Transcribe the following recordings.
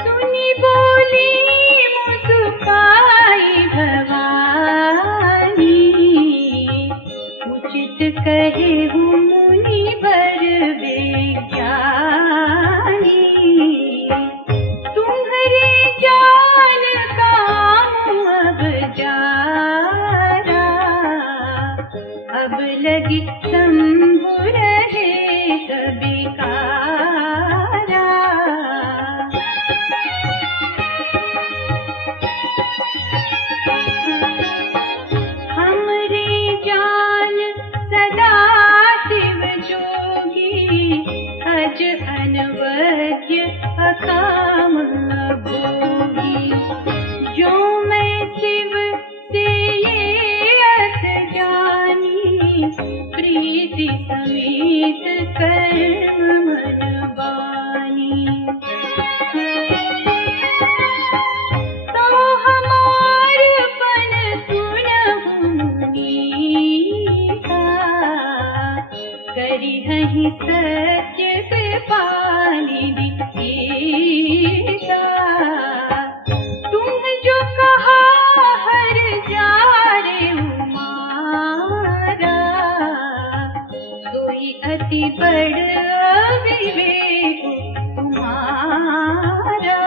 सुनी बोली मुस्काई भवानी, उचित कहे हूँ मुनिवर विज्ञानी। तुम्हारे जान काम अब जारा, अब लगी शंभु रहे सबिकारा। हमरी जान सदा शिव जोगी, अज अनवद्य अकाम भोगी। जो मैं शिव से ये अस जानी, प्रीति समेत कर्म मरबानी। तो हमार पन सुनहु मुनीसा, करी हहि सत्य कृपानिधि ईसा। तुम जो कहा हर जारे उमारा, सोई अति बड़ विवेक तुम्हारा।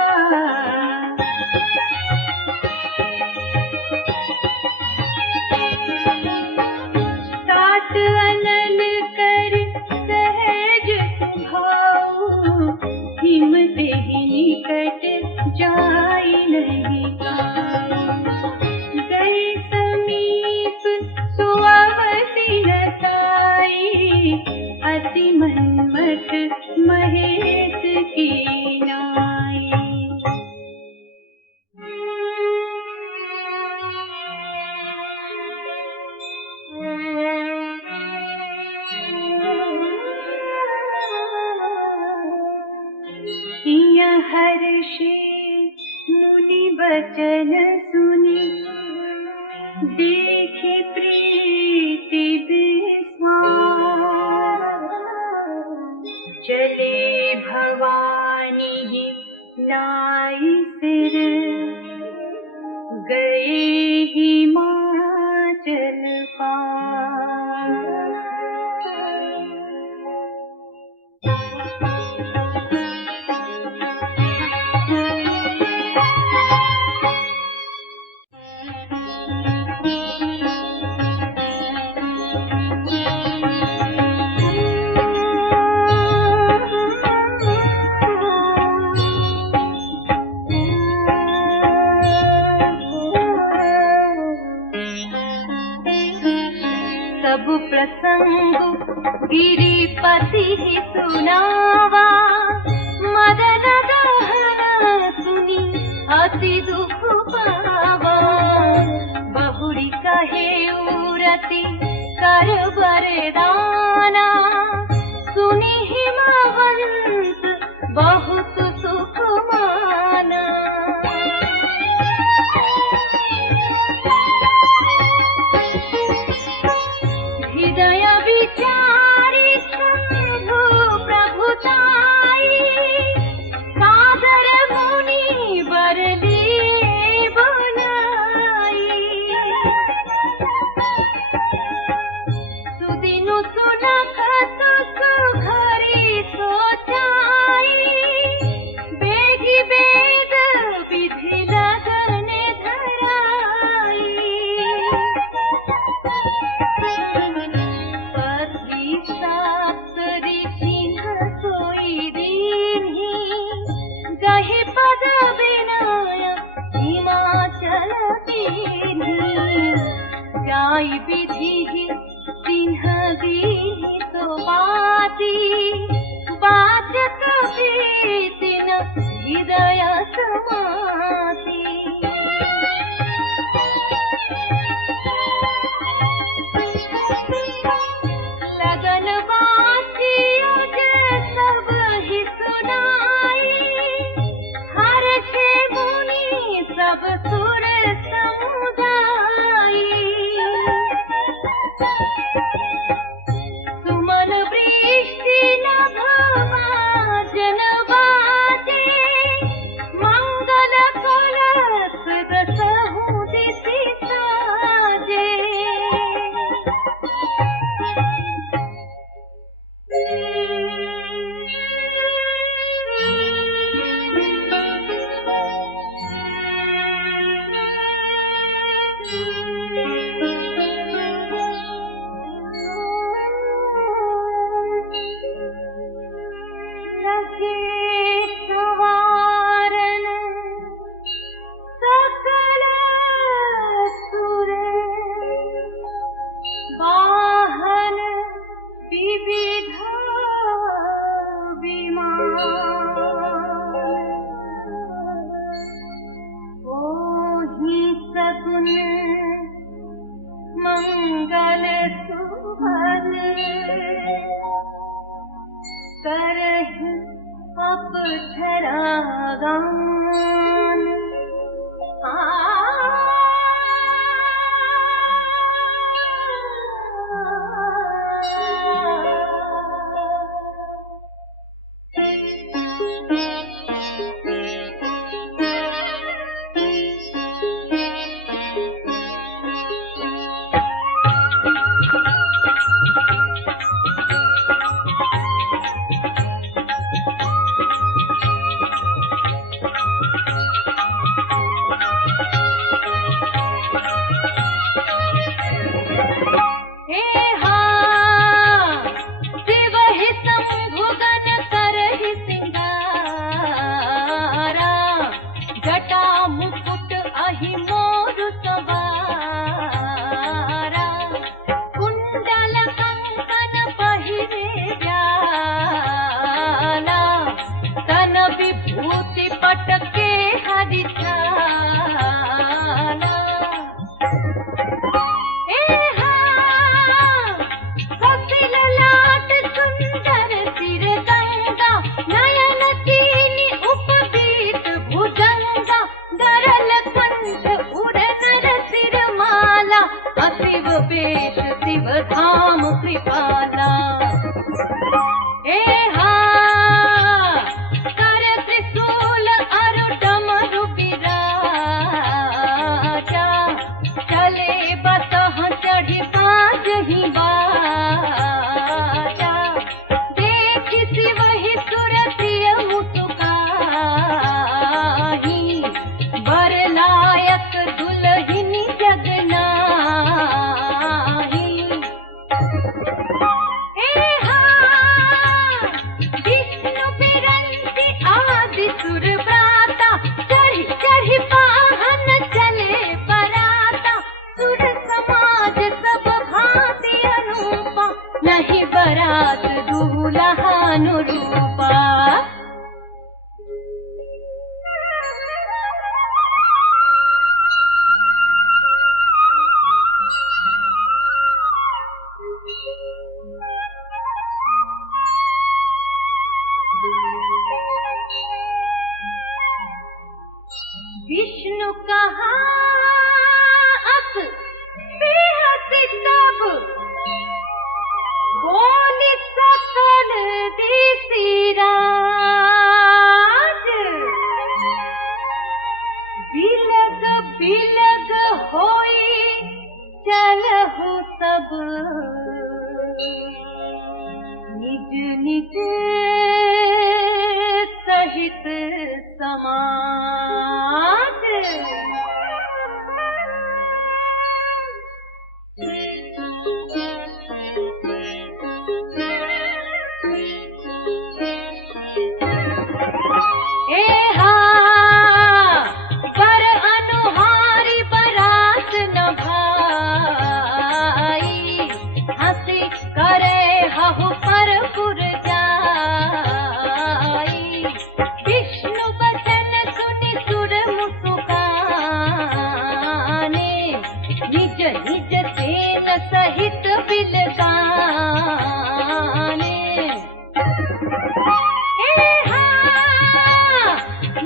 तात अनल कर सहज सुभाऊ, हिम ते ही निकट जाई नहीं काऊ। गए समीप सुअवसि नसाई, अति मनमठ महेश की नाई। हर्षि मुनि वचन सुनि, देखि प्रीति विश्वास। चले भवानी नाई सिर, गए हिमाचल पास। सब प्रसंग गिरिपति ही सुनावा, मदन दहन सुनी अति दुख पावा। बहुरी कहे उरति कर वरदाना, सुनी हिमवंत बहुत सुख माना। हृदय विचारी शंभु प्रभुताई, सादर मुनि वर लिए बनाई। सुदिनु सुनखत सुघरी सोचाई, बेगी वेद विधि लगन धराई। गहि पद विनायक हिमाचल दीन्ही, जाई विधि चिन्ह दीन्ही सोपाती। वाचक प्रीतिन हृदय समाती। लगन बाची अज सब ही सुनाई, हर छे मुनि सब सुर समुदाई। छरागान विष्णु कहा अस बेहसी तब बोली सकल देसी राज बिलग बिलग होई चलहु सब निज निज सहित समाज सहित बिलगाने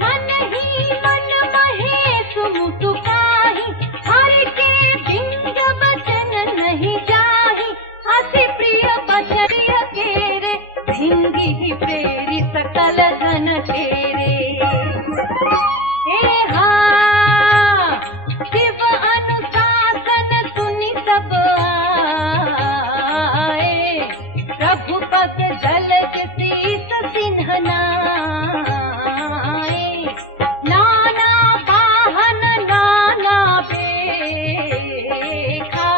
मन ही मन महेश मुसुकाहि हर के बिंग बचन नहीं जाहि अति प्रिय बचन केरे भिंगी ही प्रेरी सकल धन तेरे शिव अनुशासन सुनि सब रघुपत जलद शीस सिंहनाए नाना वाहन नाना बेखा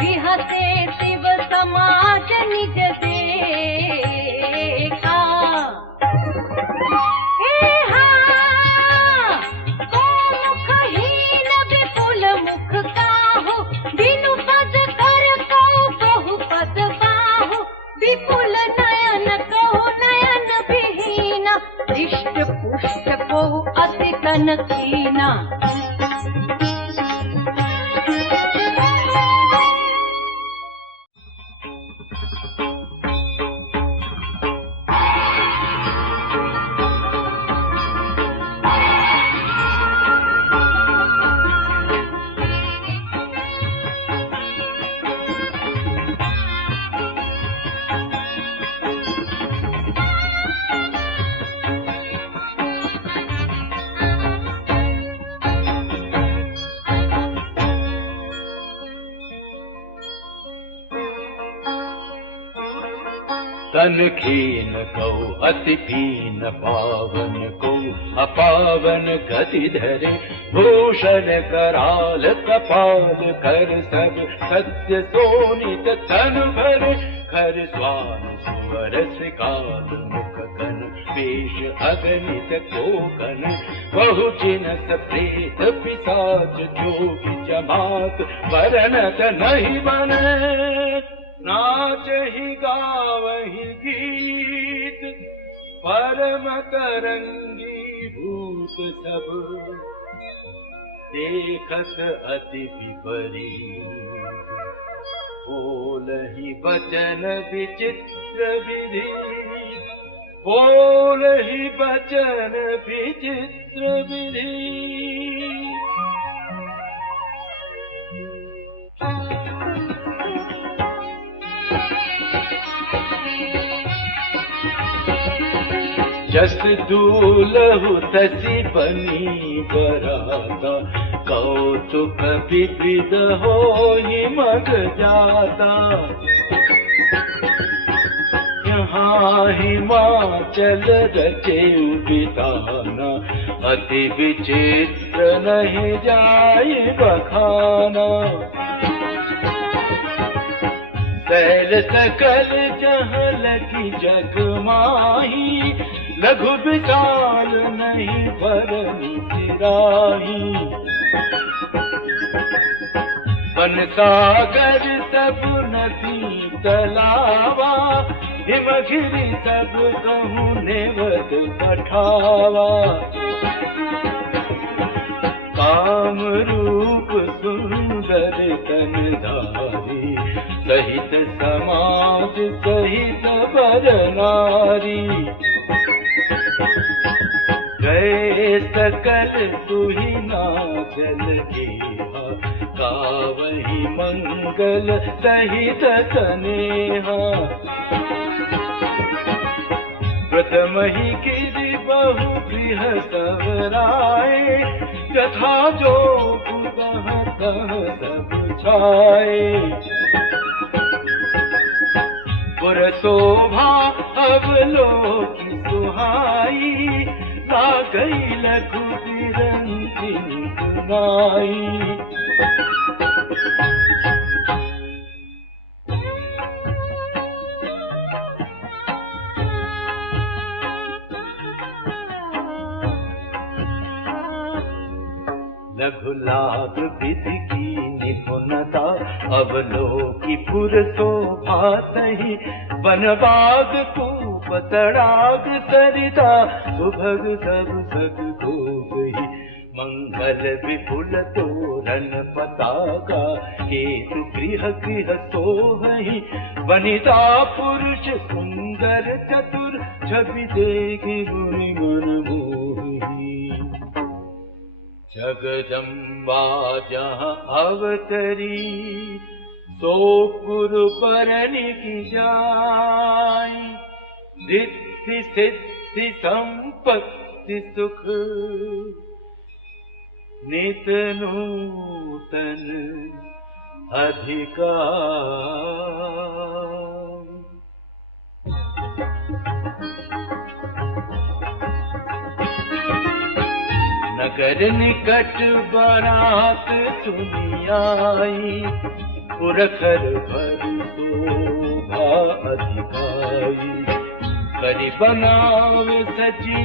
विहसे शिव समाज निज देखा मुखहीन विपुल मुख काहू बिनु पद कर कौ बहु पद बाहु विपुल नयन कहो नयन विहीना दृष्ट पुष्ट को अति तन कीना तन खीन कौ अति पीन पावन को अपावन गति धरे भूषण कराल कपाल कर सब सत्य सोनित तन भरे खर स्वान सुवर श्रीकाल मुख कन पेश अगणित कोकन बहु जिनस प्रेत पिशाच जोगी जमात वर्णत नहीं बने नाच ही गावहि गीत परम तरंगी भूत सब देखत अति विपरीत बोलहि बचन विचित्र विधि बोलहि बचन विचित्र विधि। जस दूलहु तसी बनी बराता कौतुक विविध होई मग जाता। यहाँ हिमाचल रचे बिताना अति विचित्र नहीं जाए बखाना। सैल सकल जहाँ लगी जग माही लघु विशाल नहीं बरनी सिराही। वन सागर सब नदी तलावा हिमगिरी सब कहूँ नेवत पठावा। काम रूप सुंदर तन धारी सहित समाज सहित बर नारी। गए सकल तुही नाचल गेहा गावहि मंगल सहित स्नेहा। प्रथमहि गिरि बहु गृह सवराए यथा जोग तह तह सब छाए। पुर शोभा अवलोकि सुहाई लागई लघु बिरंचिनी सुनाई। लघु लाग विधि की निपुणता अवलोकि पुर शोभा सही। बनबाग कूप तड़ाग सरिता सुभग सब सग हो गई। मंगल विपुल तोरण पताका हेतु गृह गृह सोहहि। वनिता पुरुष सुंदर चतुर छवि देखि मुनि मन मोहि। जगदम्बा जहाँ अवतरी सो पुर परनि की जाई। रिद्धि सिद्धि संपत्ति सुख नित नूतन अधिकार। नगर निकट बारात सुनी आई। पुरखर भर शोभा अधिकाई। करि बनाव सजी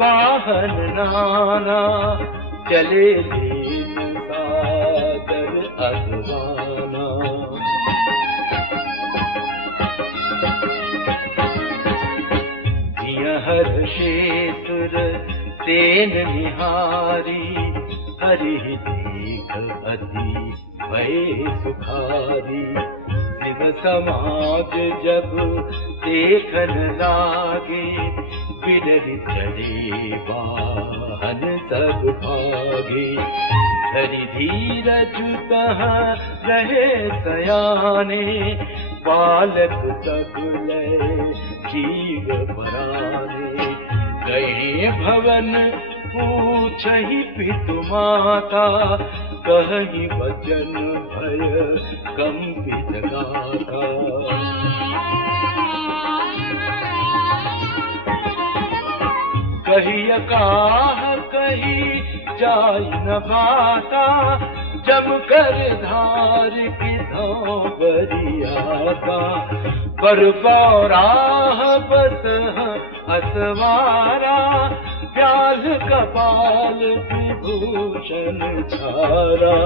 वाहन नाना चले लेन सादर अगवाना। हर्षेश्वर तेन निहारी। हरि देख अति भय सुखारी। शिव समाज जब देखन लागे बिडरि चढ़े वाहन सब भागे। हरि धीरज तहाँ रहे सयाने बालक सब लय जीव पराने। गए भवन पूछहि पितु माता कहि वचन भय कंपित गाथा। कही काह कही जाय न बाता, जम कर धार की धोबरियाता। पर बौराह बस असवारा, प्याल कपाल विभूषण छारा।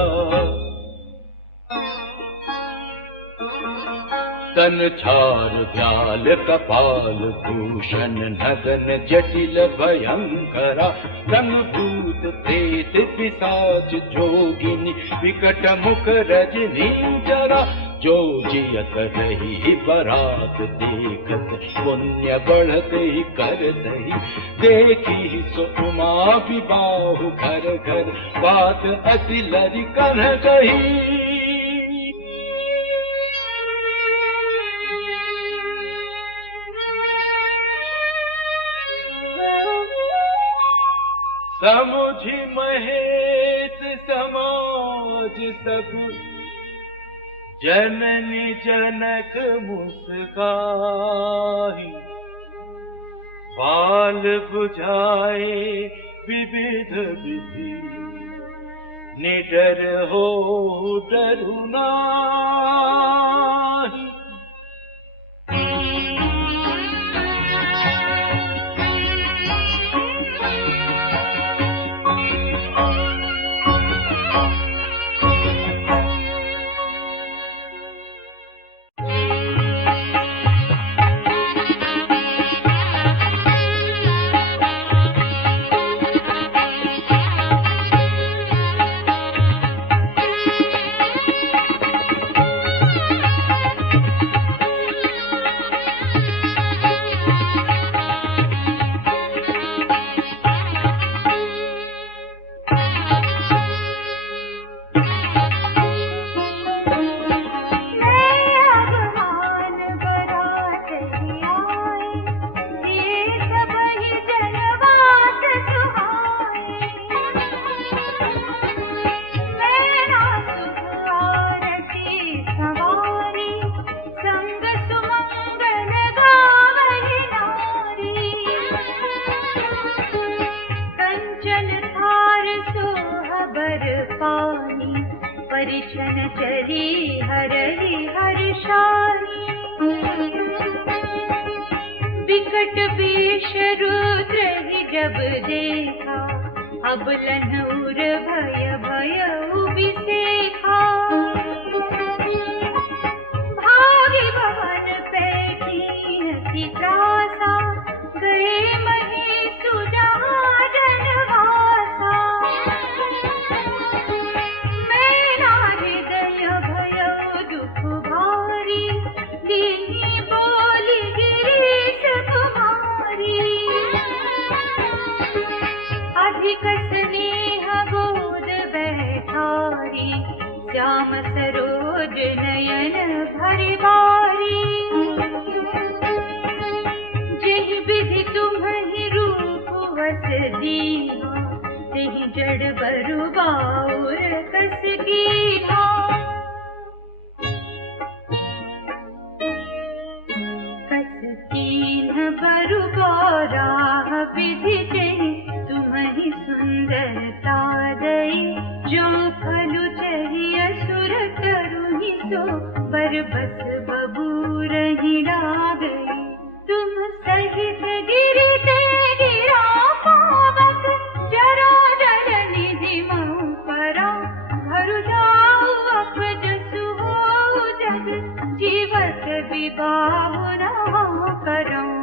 तन छार व्याल कपाल भूषण, नगन जटिल भयंकरा। रंग भूत प्रेत पिशाच जोगिनी, विकट मुख रजनी जरा। जो जियत रही बरात देखत, पुण्य बढ़त ही कर दही। देखी सो उमा विबाहु घर घर, बात अति लरी कर गही। समुझी महेश समाज सब, जननी जनक मुस्काई। बाल बुझाए विविध विधि, निडर हो डरू नाही। परिछन चली हरहि हर्षानी। विकट वेश रुद्र ही जब देखा, अबलन उर भय भयउ बिसेखा। भागी भवन पैठी त्रासा, गए महीसु जहाँ जनवासा। मेरा हृदय भयउ दुख भारी, दीनी बोली गिरीश कुमारी। अधिक स्नेह गोद बैठारी, श्याम सरोज नयन भरि बारी। जेहि विधि तुम्हि रूप वस दीना, तेहि जड़ बरु बाउर कस कीन्हा। कस कीन्ह बरु गौराह विधि जेहि, तुम्हि सुंदरता दई। जो फलु चहि असुर करुहि सो, बर बस बबूरहि लागई। तुम सहित गिरि ते गिरा पावक, जरा जल निधि महु परा। घर जाऊ अपजसु होऊ जग, जीवत विबाहु न करऊं।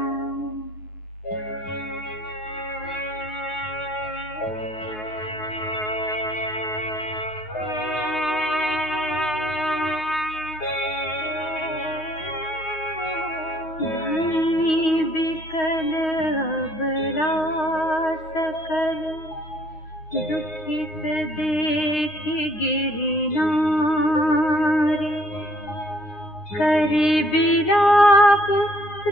विकल बरा सकल, दुखित देख गिरि नारी। करि बिलाप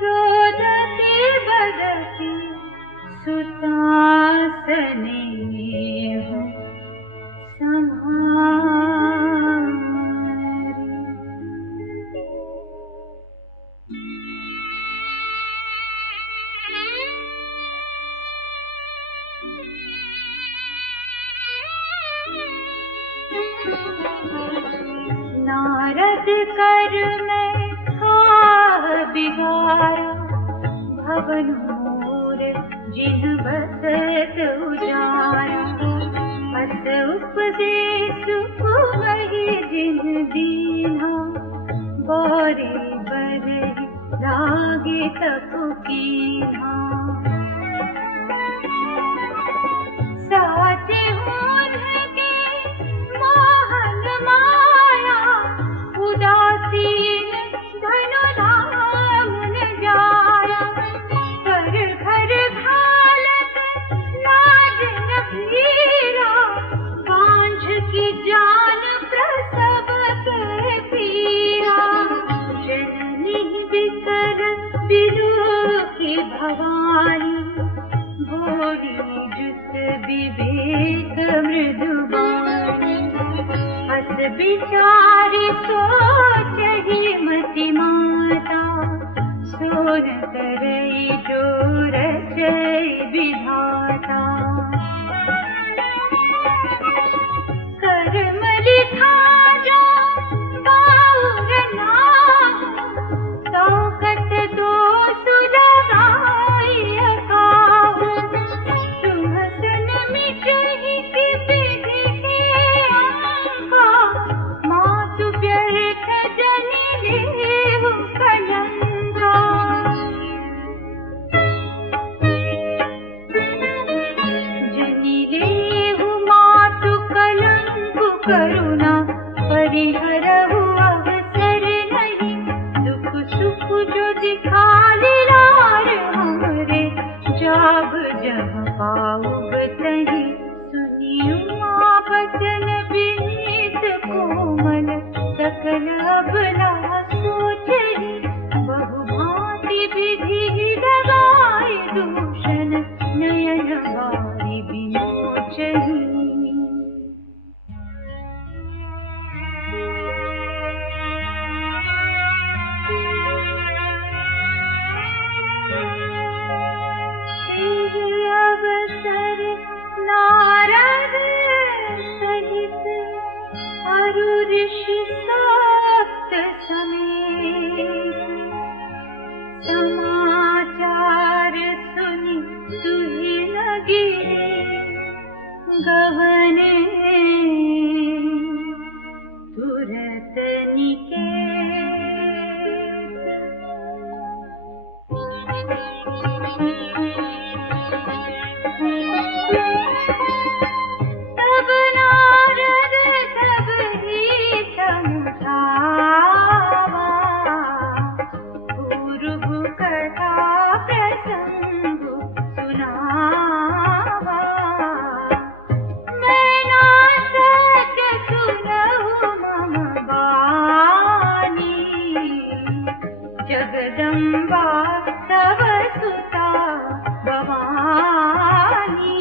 रोदति बदति, सुतासने हो समारी। नारद कर में का बिगारा, भवन मोर जिन बसत उजारा। अस उपदेश वही जिन दीना, बोरे बरहि लागे तप कीन्हा। साचे होन के मोहन माया, उदासीन धनु धाम न जाया। कर घर घालत लाज न भीरा, बांझ की जान प्रसव के पीरा। जननी बिकर बिलो की भवानी, भोरी जुत विवेक मृदुबानी। हस विचारी सोचहि मति माता, सोन करई जो रचई विधाता। कर्म लिखा जो बाउर नाम, ताकत दोष लगाई अकाहू। तुम सन मिटहि कि विधि के अंगा, मातु व्यर्थ जनि लेहु कलंगा। जनि लेहु मातु कलंक करुणा, परिहरहु अवसर नहीं। दुख सुख जो दिखाली लार हमरे, जाब जब पाउब तहीं। सुनियु माँ बचन विनीत कोमल, सकल अबला सोचहि। बहु भांति विधि लगाई दूषण, नयन बारी विमोचहि। अवसर नारद सहित, अरु ऋषि सप्त समेत। समाचार सुनि सुहिन गिरे, गवने तुरत निकेत। तब नारद सब ही समझावा, पूर्व कथा प्रसंग सुनावा। मैं ना सत्य सुनहु मम बानी, जगदम्बा तव सुता भवानी।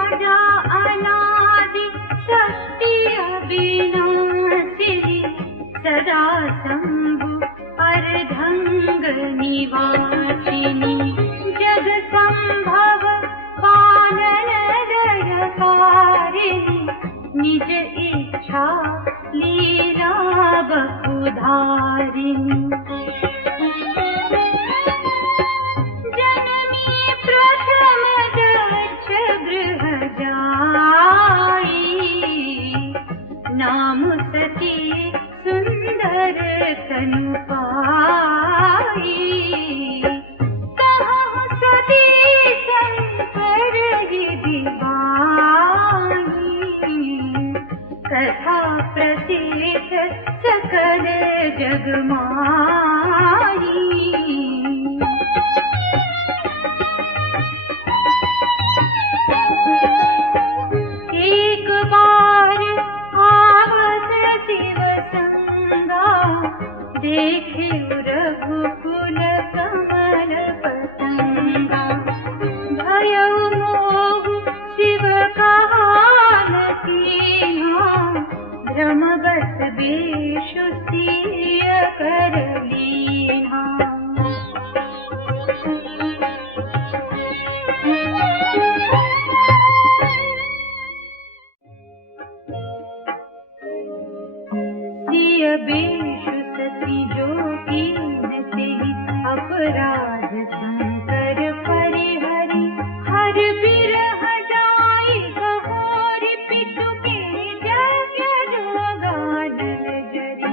अजा अनादि शक्ति अविनाशिनी, सदा शंभु अर्धंग निवासिनी। जग संभव पालन दयकारिणी, निज इच्छा लीला बहुधारिणी। जननी प्रथम दक्ष गृह जाई, नाम सती सुंदर तनु पाई। कहु सती शंकर हृदि बानी, कथा प्रसिद्ध सकल जग माई। एक बार आवत शिव संगा, देखे रघुकुल कमल पतंगा। भयउ मोह शिव कहान कीन्हा, भ्रम बस बेशु सिय कर ली। अपराध शंकर परिहरि हर बिरह जाई गहोरी पितु के यज्ञ जोगाडल जरी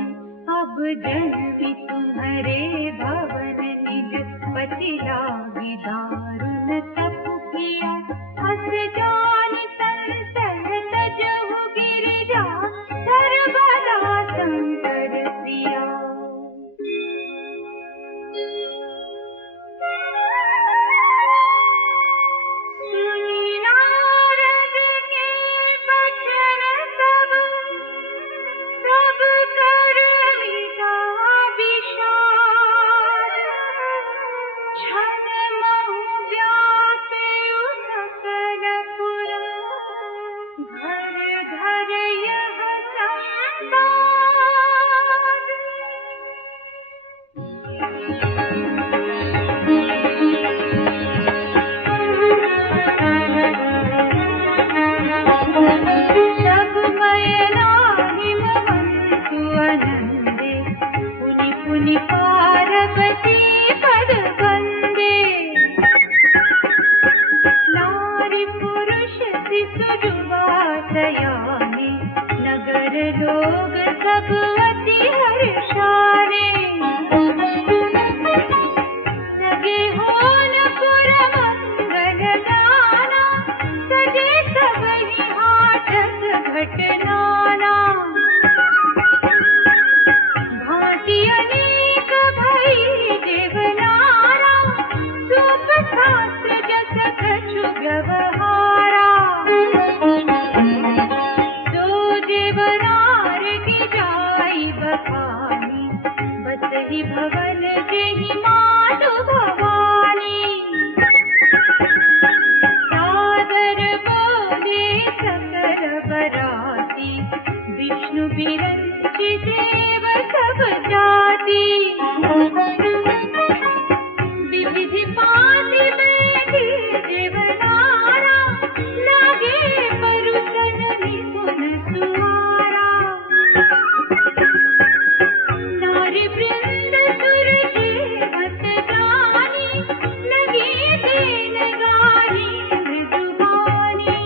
अब जन्मी तुम्हारे भवन निज पति लागी दारुण तप किया हस जान संसर तजहु गिरिजा सर्वदा शंकर प्रिया सुनी नारद के बचन तब सब कर मिटा विषाद छन महु व्यापे सकल पुर घर घर यह संवाद सब मयना हिमवंतु आनंदे पुनि पुनि पार्वती पद वंदे नारी पुरुष शिशु जुवा सयाने नगर लोग सब अति हर्षाने लगे होन पुर मंगल गाना सजे सब ही हाटक घटनाना भांति अनेक भई देवनारा सूप शास्त्र जस कछु व्यवहारा सो देवनार की जाई बखानी बस ही भवन जेहि मातु भवानी सादर बोले सकल बराती विष्णु बिरंचि देव सब जाति विविधि पाति बैठी देवनारा लागे परुसन निपुण सुहारा नारी वृंद सुर जीवत गानी लगी देन गारी मृदुबानी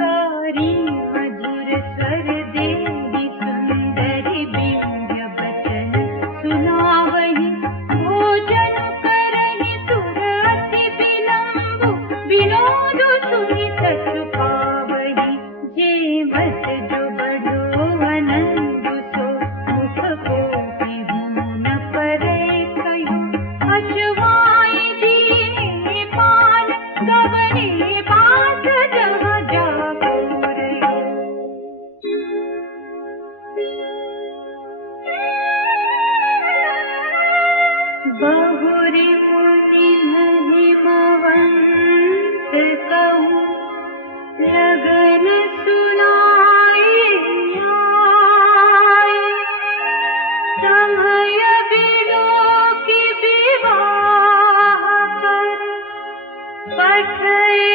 गारी मधुर स्वर देहि सुंदरी बिंद्य बचन सुनावहि भोजन करहि सुर अति विलंबु विनोद सुनि सचु पावहि जे मत जो बढ़ो आनंद सो मुख कोटि न परै कयो अजवाई दीने पान गवने बास जहाँ जागो रयो बहुरी मुनि महिमवंत कहूँ लगन सुनाए आए समय बिलो की विवाह कर पठए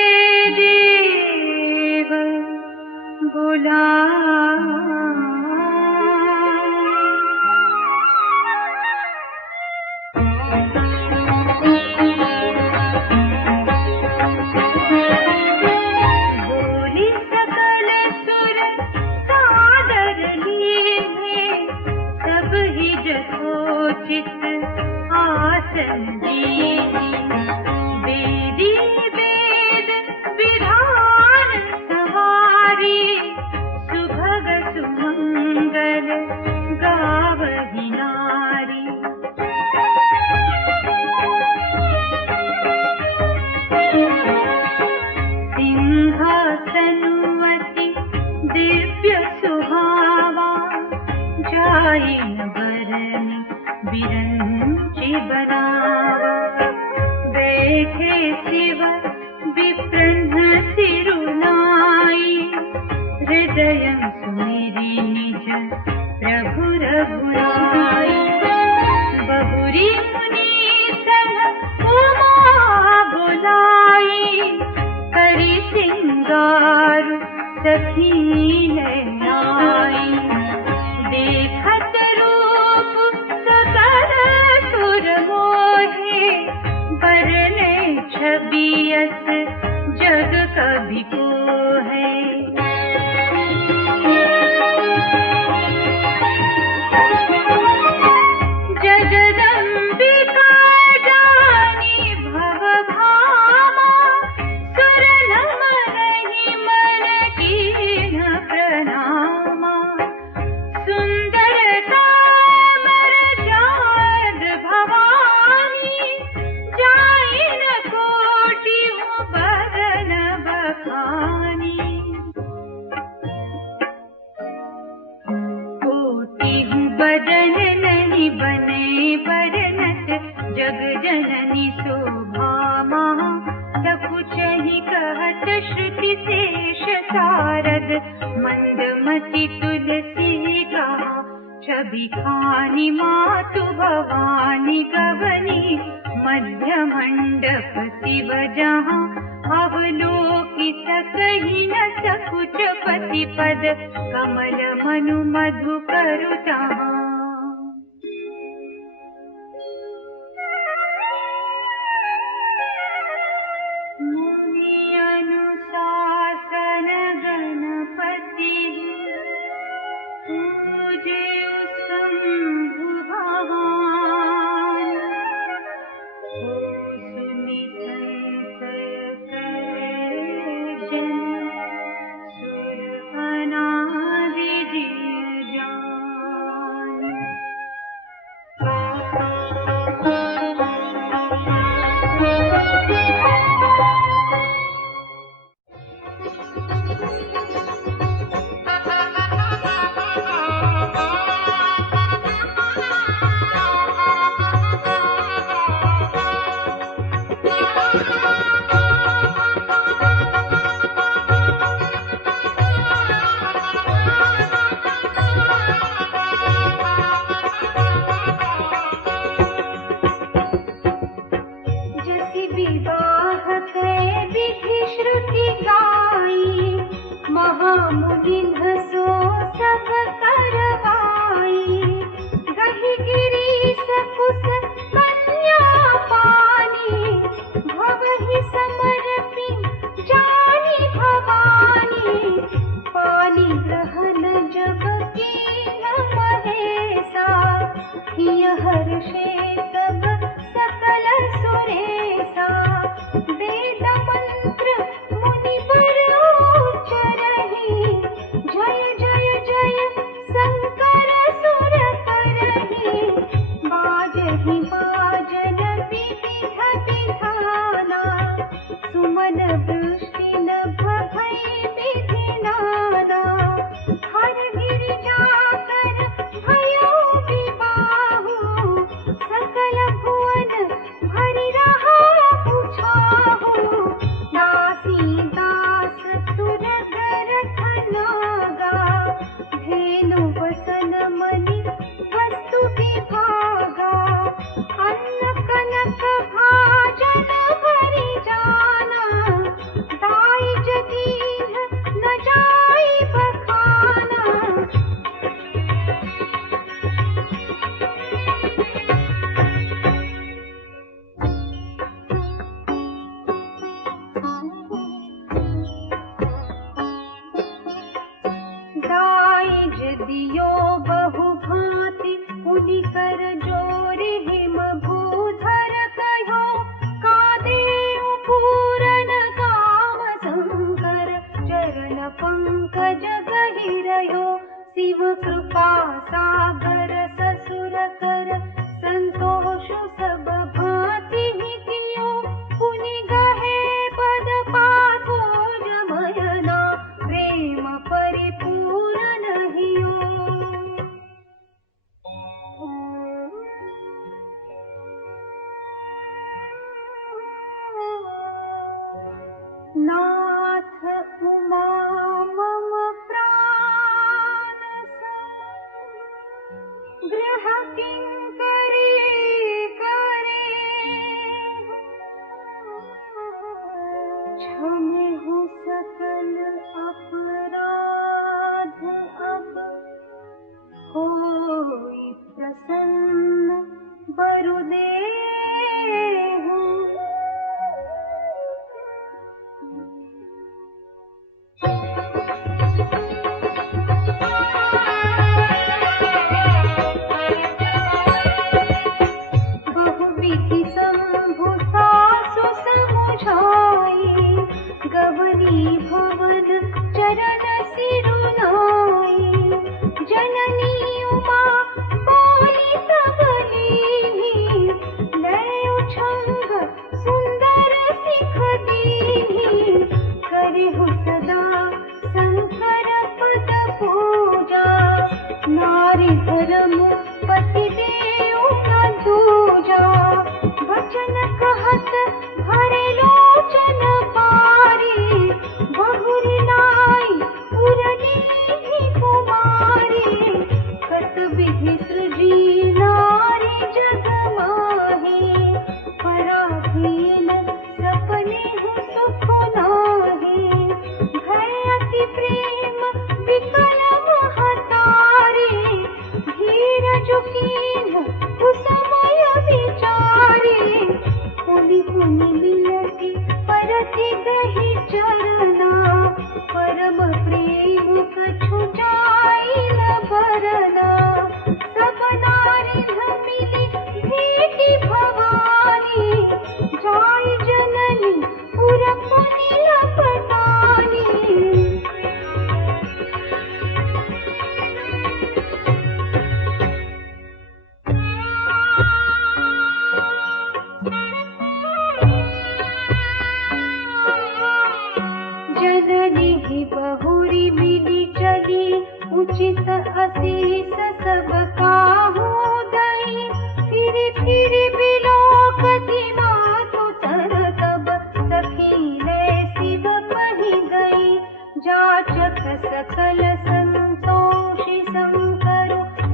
देव बोली सकल सुर सादर लीधे सब ही जथोचित आसन दीधी वेदी वेद विधान सवारी सुभग सुमंगल गावहि नारी सिंहासनुवति दिव्य सुहावा जाई बरन बिरंचि बनावा बैठे शिव विप्रन्न सिरुनाई हृदय सुमेरी निज प्रभु रघुराई बहुरी मुनि संग उमा बुलाई करी सिंगार सखी आई देखत रूप बियस जग कभी को है। जगदम्बिका जानी भवभामा, सुर नमहि मन कीन प्रणामा। सुंदरता मर जाद भवानी, जाई न कोटि बदन बखानी। कोटि बदन नहीं बने बरनत, जग जननी शोभामा। सकुचहि कहत श्रुति शेष सारद, मंदमति तुलसी का। छवि खानी मातु भवानी गवनी, मध्य मंडप शिव जहाँ। अवलोकि सकहि न सकुच पति पद, कमल मनु मधु करु तहाँ। मुनि अनुशासन गणपति, पूज्य शंभु भगवान। हो सुनि संशय करे जन, सुर अनादि जिय जान। जसि विवाह कै विधि श्रुति गाई, महामुनिन्ह सो सब करवाई। गहि गिरीश कुश कन्या पानी, भवहि समर्पी जानी भवानी। पानी ग्रहण जब कीन्ह महेशा, हिय हर्षे तब सकल सुरेशा। वेद मंत्र मुनि बर उच्चरहि, जय जय जय शंकर सुर करहि। बाजहि बाजन विविध विधाना, सुमन वृष्टि नभ भई विधि नाना। हर गिरिजा कर भयो विबाहु, शीस सब काहू दई, फिर बिलोकति मातु तर तब सखी ले शिव पहि गई। जाचक सकल संतोषी शंकर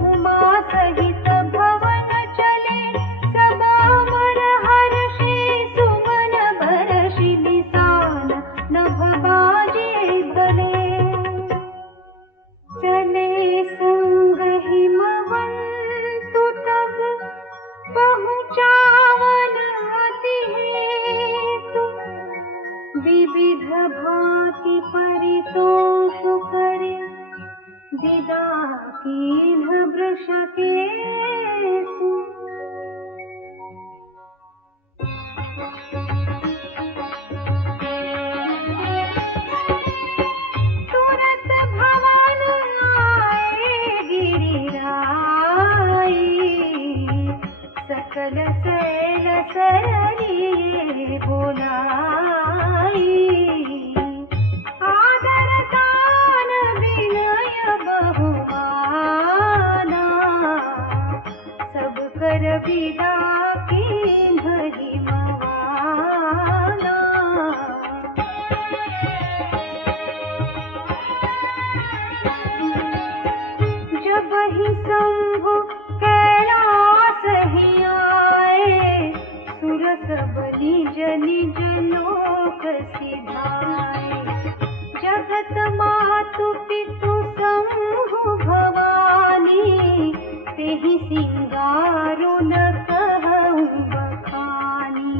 उमा सहित भवन चले, सब अमर हर्षे सुमन बरषि बिसान नभ बाजे गले। चले संग हिमवंतु तब पहुँचावन अति हेतु, विविध भांति परितोष करे, विदा कीन्ह वृषकेतु। तुरत भवन आए गिरिराई, सकल शैल सरलिए बोलाई। आदर दान विनय बहुमाना, सब कर विदा कीन्ह हिमवाना। जब ही शंभु कैलास ही आए, सुर सब निज निज लोक सिधाए। जगत मातु पितु शंभु भवानी, तेहि सिंगारु न कहउँ बखानी।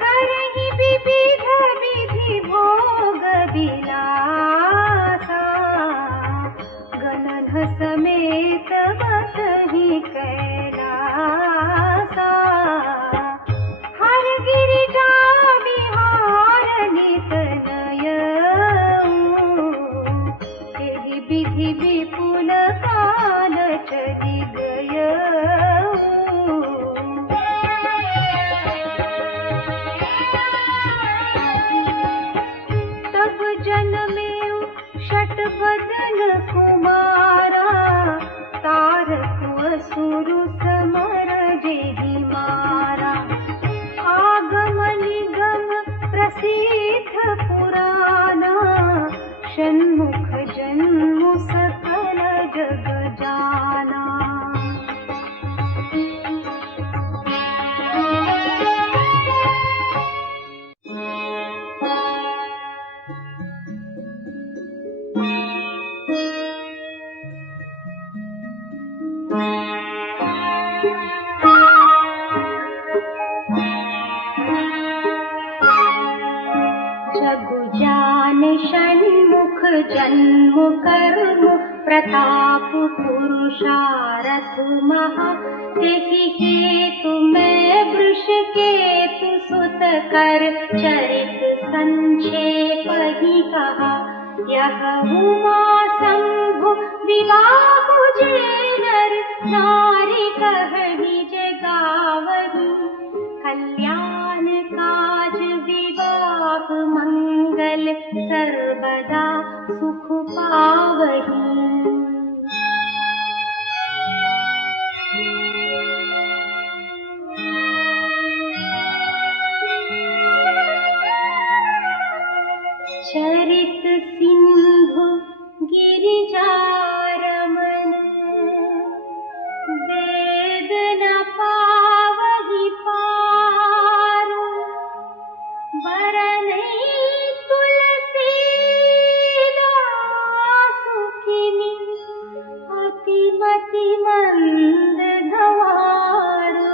करहि विविध विधि भोग विलासा, गणन समेत बसहि कैलासा। हर गिरिजा विहार नित नयऊ, एहि विधि विपुल काल चलि गयऊ। तब जन्मेउ षटवदन कुमारा, तारक असुर समर जेहि मारा। आगम निगम प्रसिद्ध पुराना, षण्मुख जन्मु सकल जग जाना। जगु जान षण्मुख जन्म कर्म प्रताप पुरुषारथ महा। तेहि हेतु मैं वृषकेतु सुत कर चरित संक्षेप ही कहा। यह उमा शंभु विवाह जे नर नारी कहहि जगावहि। कल्याण काज विवाह मंगल सर्वदा सुख पावहि। चरित सिंधु गिरिजारमन, वेद न पावहि पारु। वरनै तुलसीदास सुखिनी, अतिमति मंद गंवारु।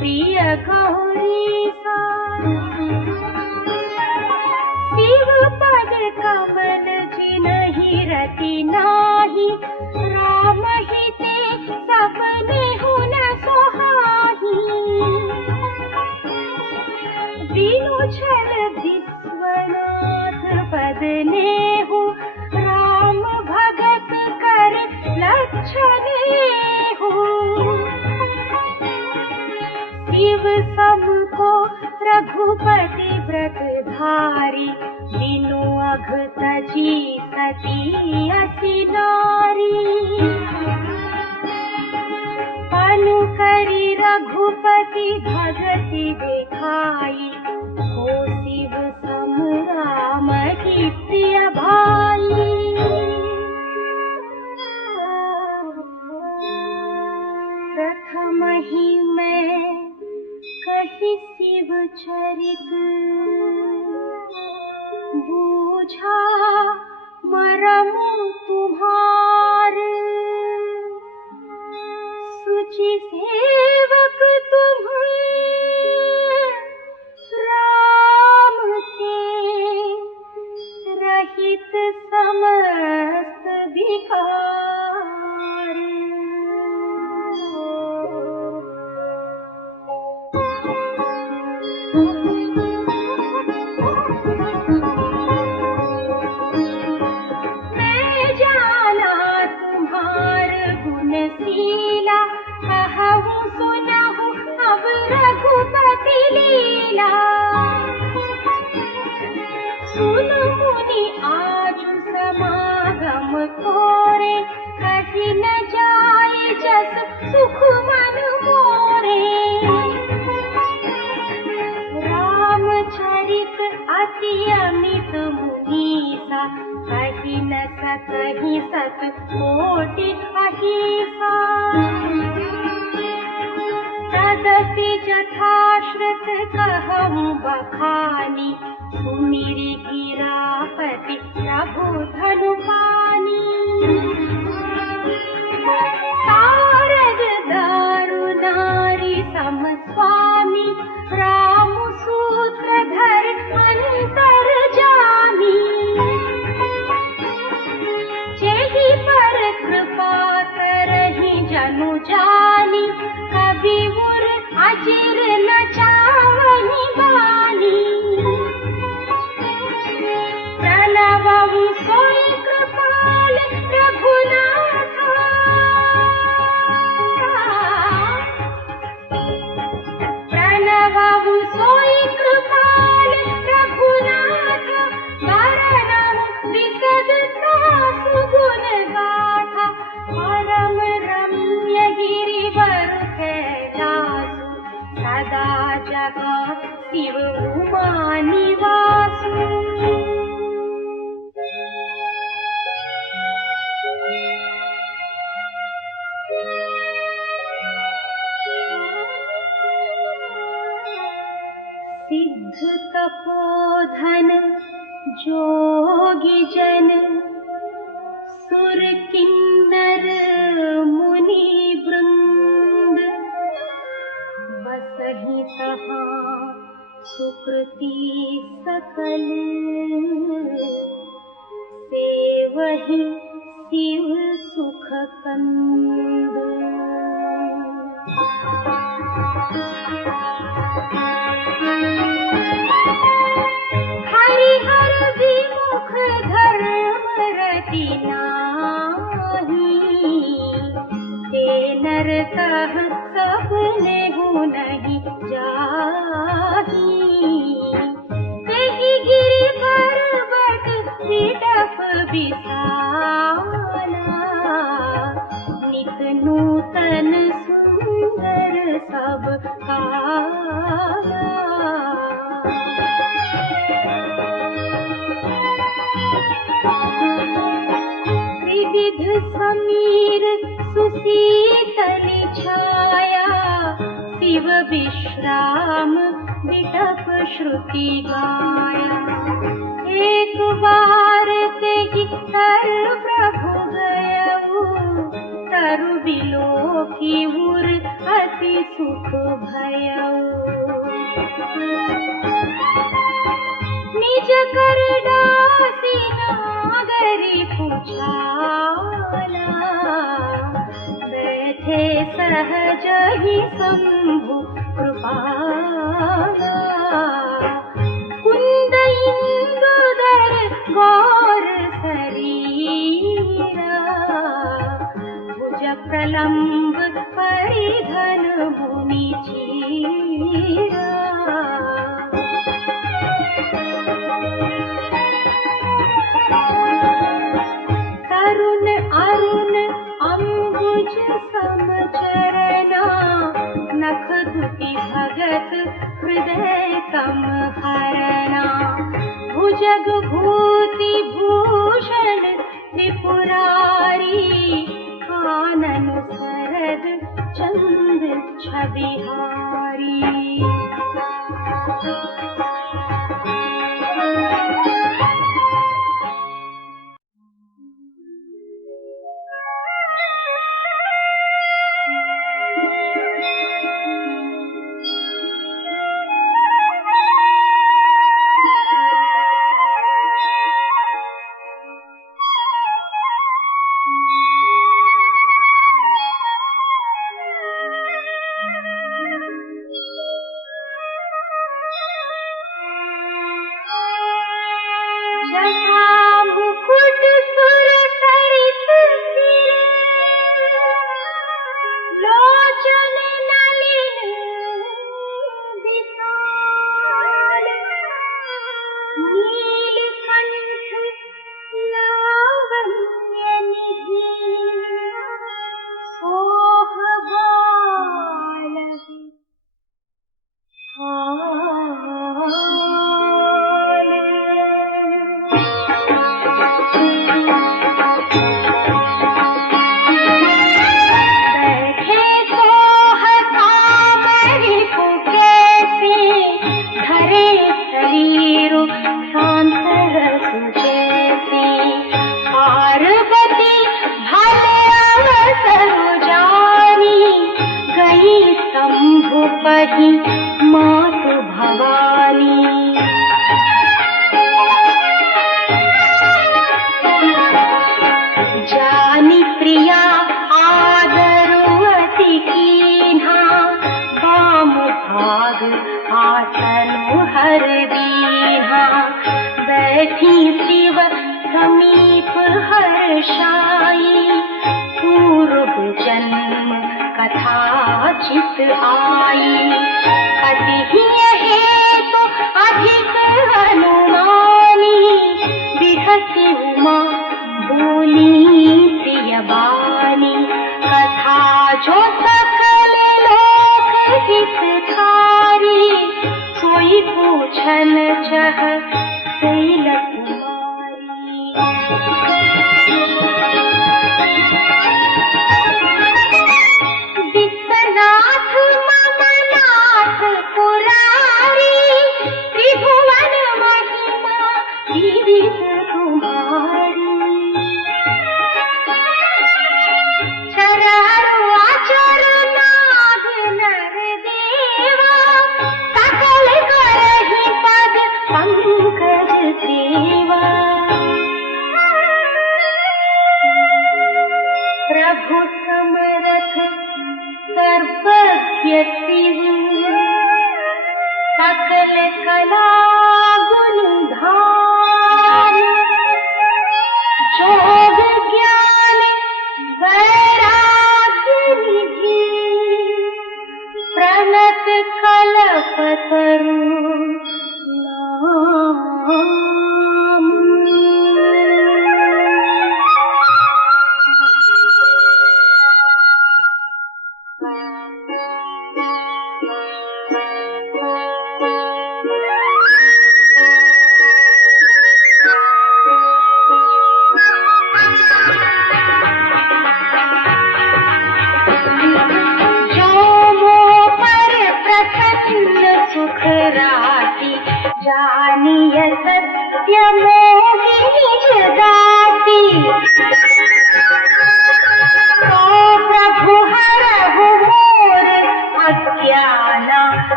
प्रिय गौरी सा शिव पद कमल जिनहि रति नाही राम हिते सपने हुन सोहाही बिनु छल विश्वनाथ पद नेहु राम भगत कर लक्षण शिव सम को रघुपति व्रत धारी बिनु अघ तजी सती अति नारी अनु करी रघुपति भगति दिखाई हो शिव सम राम की प्रिय भाई प्रथम ही मैं कही शिव चरित बूझा मरम तुम्हार सुचि सेवक तुम राम के रहित समस्त विकार मैं जाना तुम्हार गुणशीला कहूँ सुनाहूँ अब रघुपति लीला सुन मुनि आजु समागम तोरे कही न जाए जस सुख मन मोरे रामचरित अति अमित मुनीसा कही न सकहि सत कोटि अहिसा तदपि जथाश्रुत कहूँ बखानी सुमिरि गिरापति प्रभु धनुपानी सारद दारुनारी सम स्वामी राम सूत्रधर अंतर जामी जेहि पर कृपा करहि जनु जानी कभी उर अचिर न चावहि बानी प्रणवं सोई कृपाल रघुनाथ प्रणवं सोई कृपाल रघुनाथ वरणं विशदता सुगुण गाथा परम रम्य गिरिवर कैलासु सदा जगा शिव उमा निवासु सिद्ध तपोधन जोगी जन सुर किन्नर मुनि वृंद बसहि तहाँ सुकृति सकल सेवहि शिव सुख कंद हरिहर विमुख धर्म रति नाही ते नरतः सबनेहु नहीं जाही तेहि गिरि पर्वत विडप विशाला नित नूतन सुंदर सब काला त्रिविध समीर सुशीतल छाया शिव विश्राम विटप श्रुति गाया एक बार तेहि तर प्रभु गयऊ तरु बिलो की उर अति सुख भयऊ निज कर दासी नागरी पुछाला बैठे सहज ही शंभु कृपाला कुंद इंदुदर गौर शरीरा भुज प्रलंब परिधन भूमि चीरा तरुण अरुण अंबुज समचरना नख दुति भगत हृदय कम हरना भुजग भूति भूषण त्रिपुरारी कानन सरद चंद छबिहारी मातु भवानी जानी प्रिया आदरुअति कीन्हा वाम भाग आसनु हर दीन्हा बैठी शिव समीप हर्षाई पूर्व जन्म कथा चित आई कति हेतु अधिक अनुमानी बिहसी उमा बोली प्रियवानी कथा जो सकल लोक हितकारी सोई पूछन चह शैल प्रभु समरथ सर्वज्ञ सकल कला गुण धाम जोग ज्ञान वैराग्य निधि प्रणत कल्पतरु जानिय सत्य मोहिनी जगाती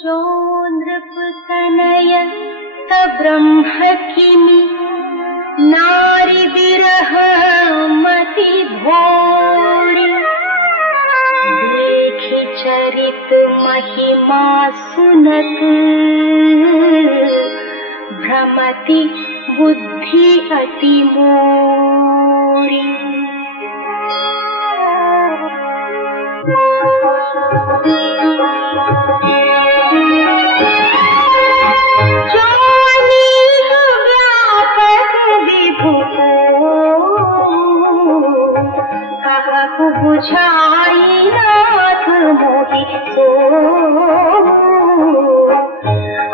जो नृप तनय त ब्रह्म किमि नारी विरह मति भोरी देखि चरित महिमा सुनत भ्रमति बुद्धि अति मोरी। बुझाई नाथ मोहि सो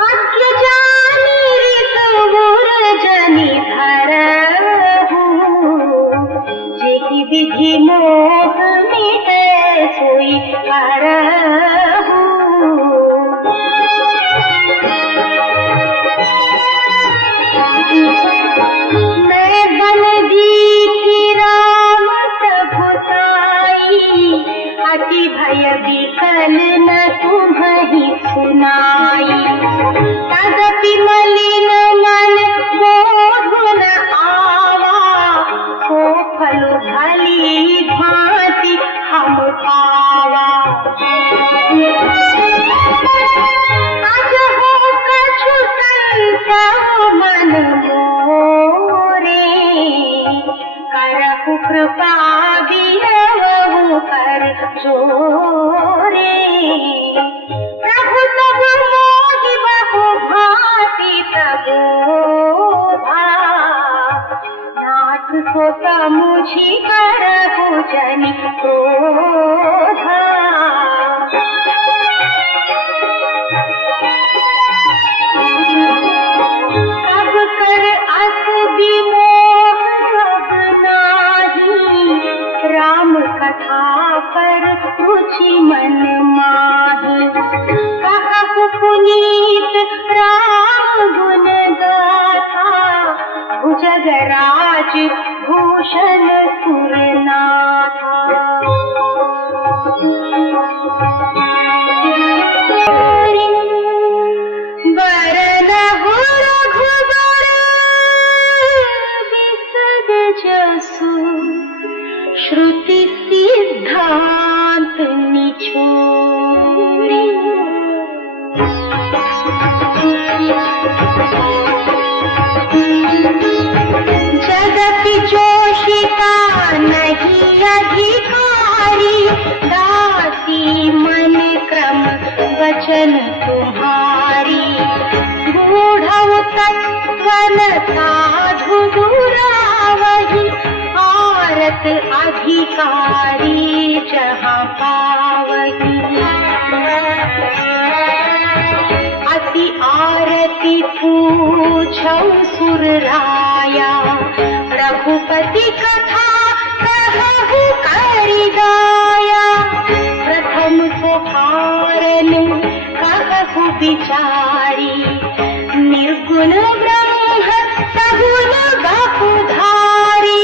अज्ञ जानी ऋत गुर जनि धरहु जेहि विधि मोह मिटे सोई करहु। मैं बन दीखी राम अति भय विकल न तुम्हि सुनाई तदपि मलिन मन बोधु न आवा सो फल भली भांति हम पावा। अजहु कछु संसव मन मोरे करहु कृपा बिनवहु कर जोरे प्रभु तब मोहि बहु भांति तबोधा नाथ सो समुझि करहु जनि क्रोधा। अब कर अस विमोह राम कथा पर रुचि मन माहि कहु पुनीत राम गुण गाथा भुजगराज भूषण सुरनाथा। वरनहु रघुबर बिसग जसु श्रुति सिद्धांत निछोरी जगति जोशिता नहीं अधिकारी दासी मन क्रम वचन तुम्हारी गूढ़ तत्वन साधु दुरावही आरत अधिकारी जहाँ पावही। अति आरती पूछौ सुर राया रघुपति कथा कहु करि गाया प्रथम सोहारन कहु बिचारी निर्गुण ब्रह्म सगुण बहुधारी।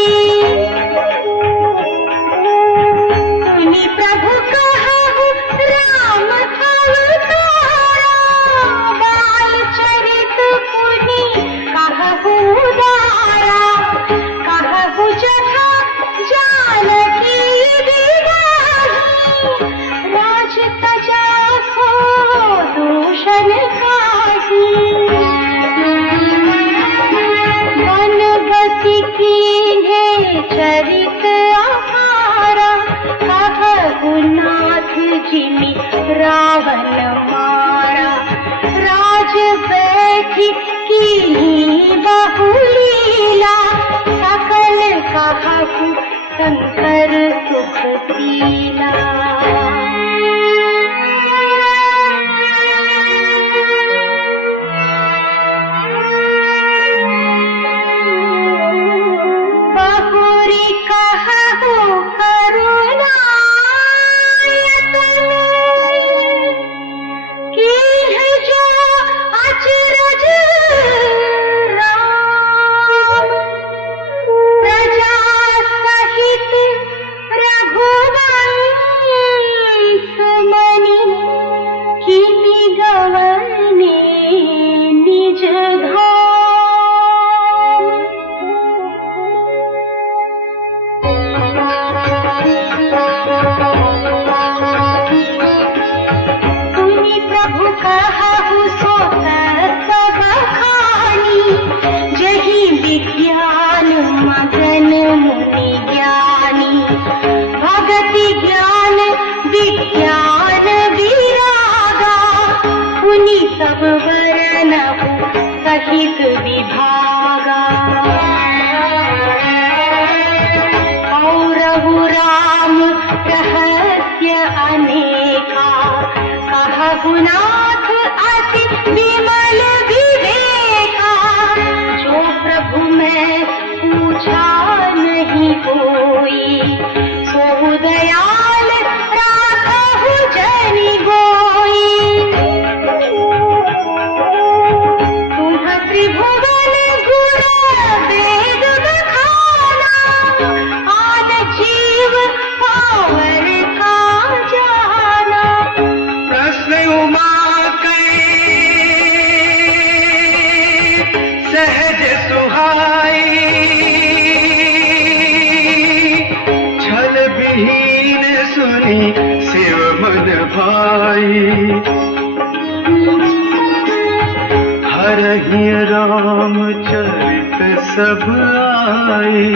प्रभु कहु राम अवतारा बाल चरित पुनि कहु उदारा कहु जथा जानकी विदाही राज तजा सो दूषण काही। वन बसी कीन्हे चरित अपारा कहु नाथ जिमि रावण मारा राज बैठी कीन्ही बहुलीला सकल कहु शंकर सुखशीला। बहुरी कहु करुणा अचरज राम प्रजा सहित रघुवंश रूप वरनहु सहित विभागा। औरहु राम रहस्य अनेका, कहहु नाथ अति विमल विवेका। जो प्रभु मैं पूछा नहीं कोई, सोहु दयाल राखहु जनि गोई। तुम त्रिभुवन गुर वेद बखाना, आद जीव पावर का जाना। प्रश्न उमा सहज सुहाई, छल विहीन सुनी शिव मन भाई। हरहि राम चरित सब आई,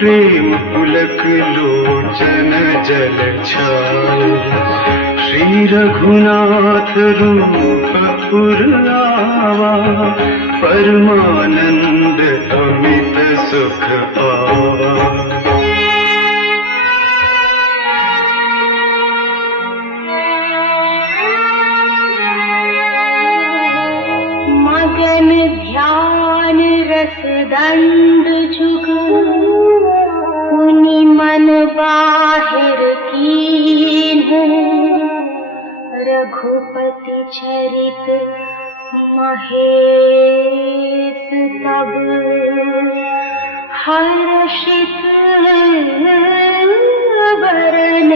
प्रेम पुलक लोचन जल छाई। श्री रघुनाथ रूप पुरावा, परमानंद अमित सुख पावा। मगन ध्यान रस दंड जुग, मुनि मन बाहिर कीन्ह। रघुपति चरित महेश तब, हर्षित बरन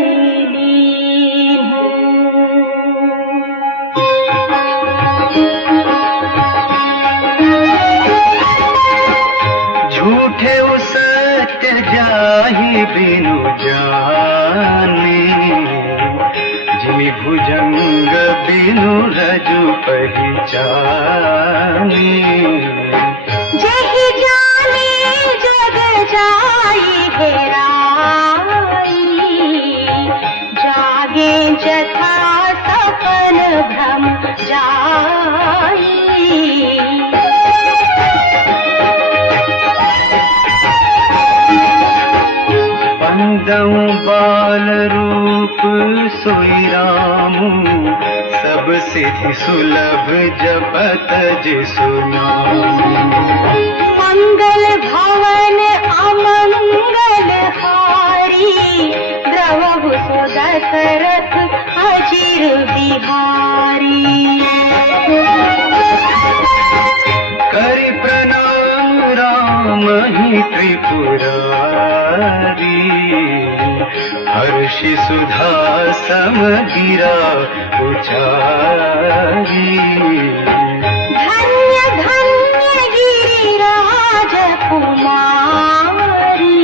लीन्ह। झूठे सत्य जाहि बिनु जानी, जिमि भुजंग बिनु रजु पहिचानी। जहि जाने जग जाई हेराई, जागे जथा सपन भ्रम जाई। बंदऊ बाल रूप सोई रामू, सब सिद्धि सुलभ जपत जिसु नामु। मंगल भवन अमंगल हारी, द्रवहु सो दशरथ अजिर बिहारी। करि प्रणाम राम ही त्रिपुरारी, हर्षि सुधा समगिरा उचारी। धन्य धन्य गिरिराज कुमारी,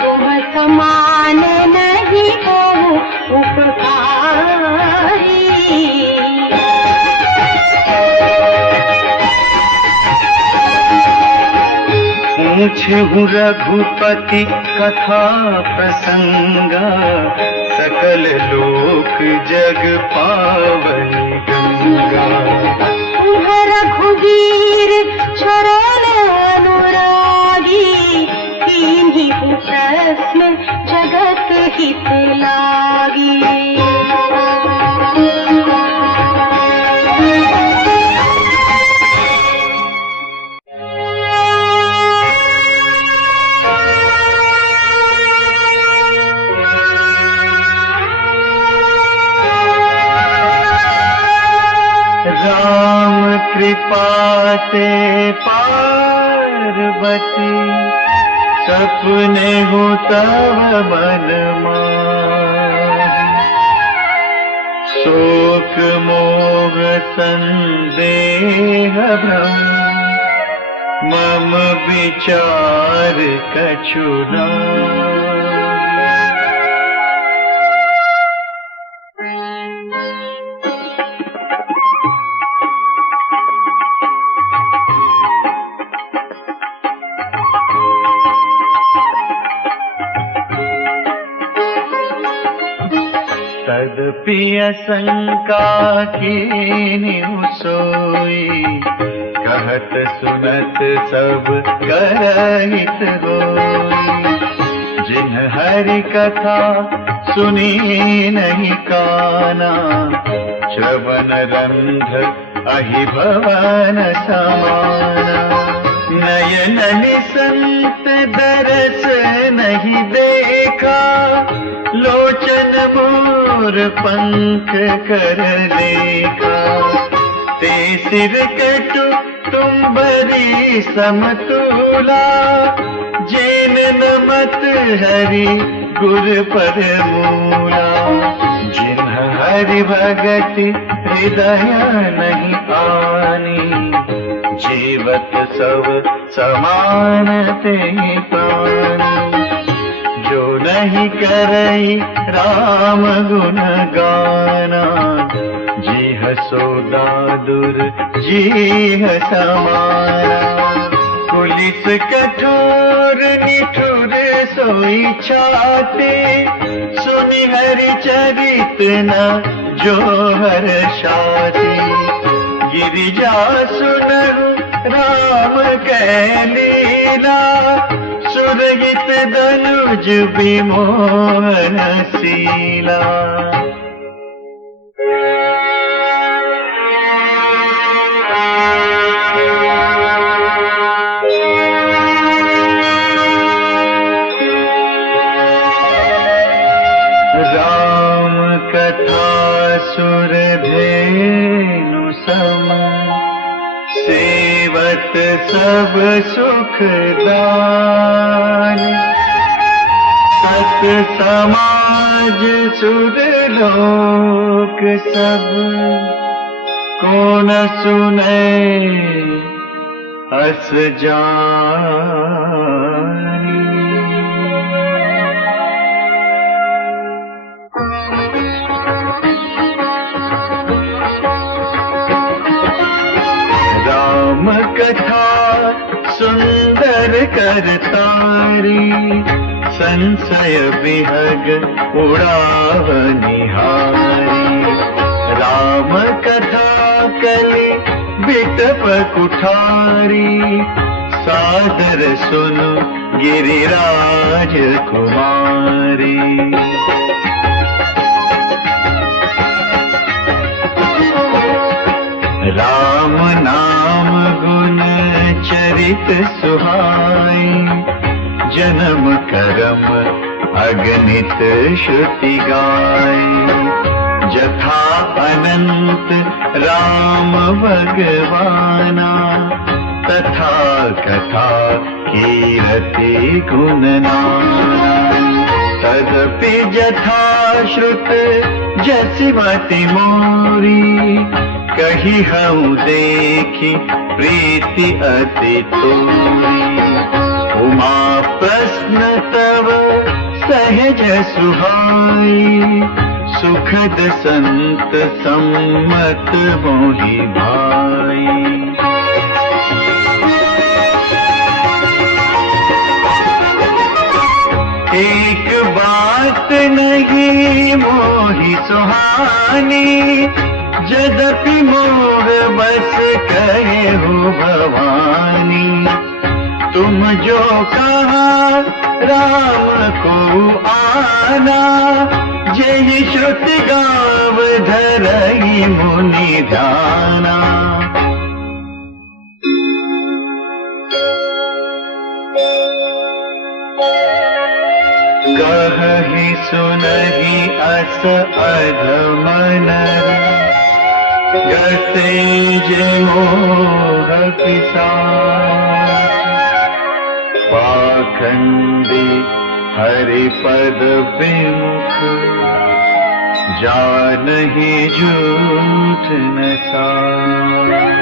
तुम समान नहीं हो उपकारी। पूछहु रघुपति कथा प्रसंगा, सकल लोक जग पावनी गंगा। तुम रघुवीर चरण अनुरागी, कीन्ही प्रश्न जगत हित लागी। राम कृपा ते पार्वती, सपने हो तव मन माही। शोक मोह संदेह भ्रम, मम विचार कछु नाहि। तदपि असंका कीन्यु सोई, कहत सुनत सब करहित होई। जिन हरि कथा सुनी नहीं काना, श्रवण रंध अहि भवन समाना। नयन निसंत दरस नहीं देखा, लोचन मोर पंख कर लेखा। ते सिर कटु तुम्बरी समतुला, जेन नमत हरि गुर पर मूला। जिन हरि भगति हृदय नहीं आनी, जीवत सब समान ते प्राणी। जो नहीं करई राम गुण गाना, जीह सोदा दुर जीह समाना। पुलिस कठोर निठुर सोई छाते, सुनि हरि चरित न जो हर्षाते। गिरिजा सुनहु राम कै लीला, सुरहित दनुज विमोहन शीला। राम कथा सुर धेनु सम, सेवत सब सुख दान। सत समाज सुर लोक सब, कौन सुने अस जानी। राम कथा सुंदर करतारी, संशय विहग उड़ावनिहारी। राम कथा कलि बिटप कुठारी, सादर सुनु गिरिराज कुमारी। राम नाम गुण चरित सुहाई, जन्म करम अगणित श्रुति गाई। जथा अनंत राम भगवाना, तथा कथा कीरति गुण नाना। तदपि जथा श्रुत जसिमति मोरी, कही हम देखी प्रीति अति तोरी। उमा प्रश्न तव सहज सुहाई, सुखद संत सम्मत मोहि भाई। एक बात नहीं मोहि सुहानी, यद्यपि मोह बस कहे हो भवानी। तुम जो कहा राम को आना, यही श्रुति गाव धरई मुनि ध्याना। कहि सुनहि अस अधमन, गते जे मोह पिसाच। पाखंडी हरिपद विमुख, जानहि झूठ न साच।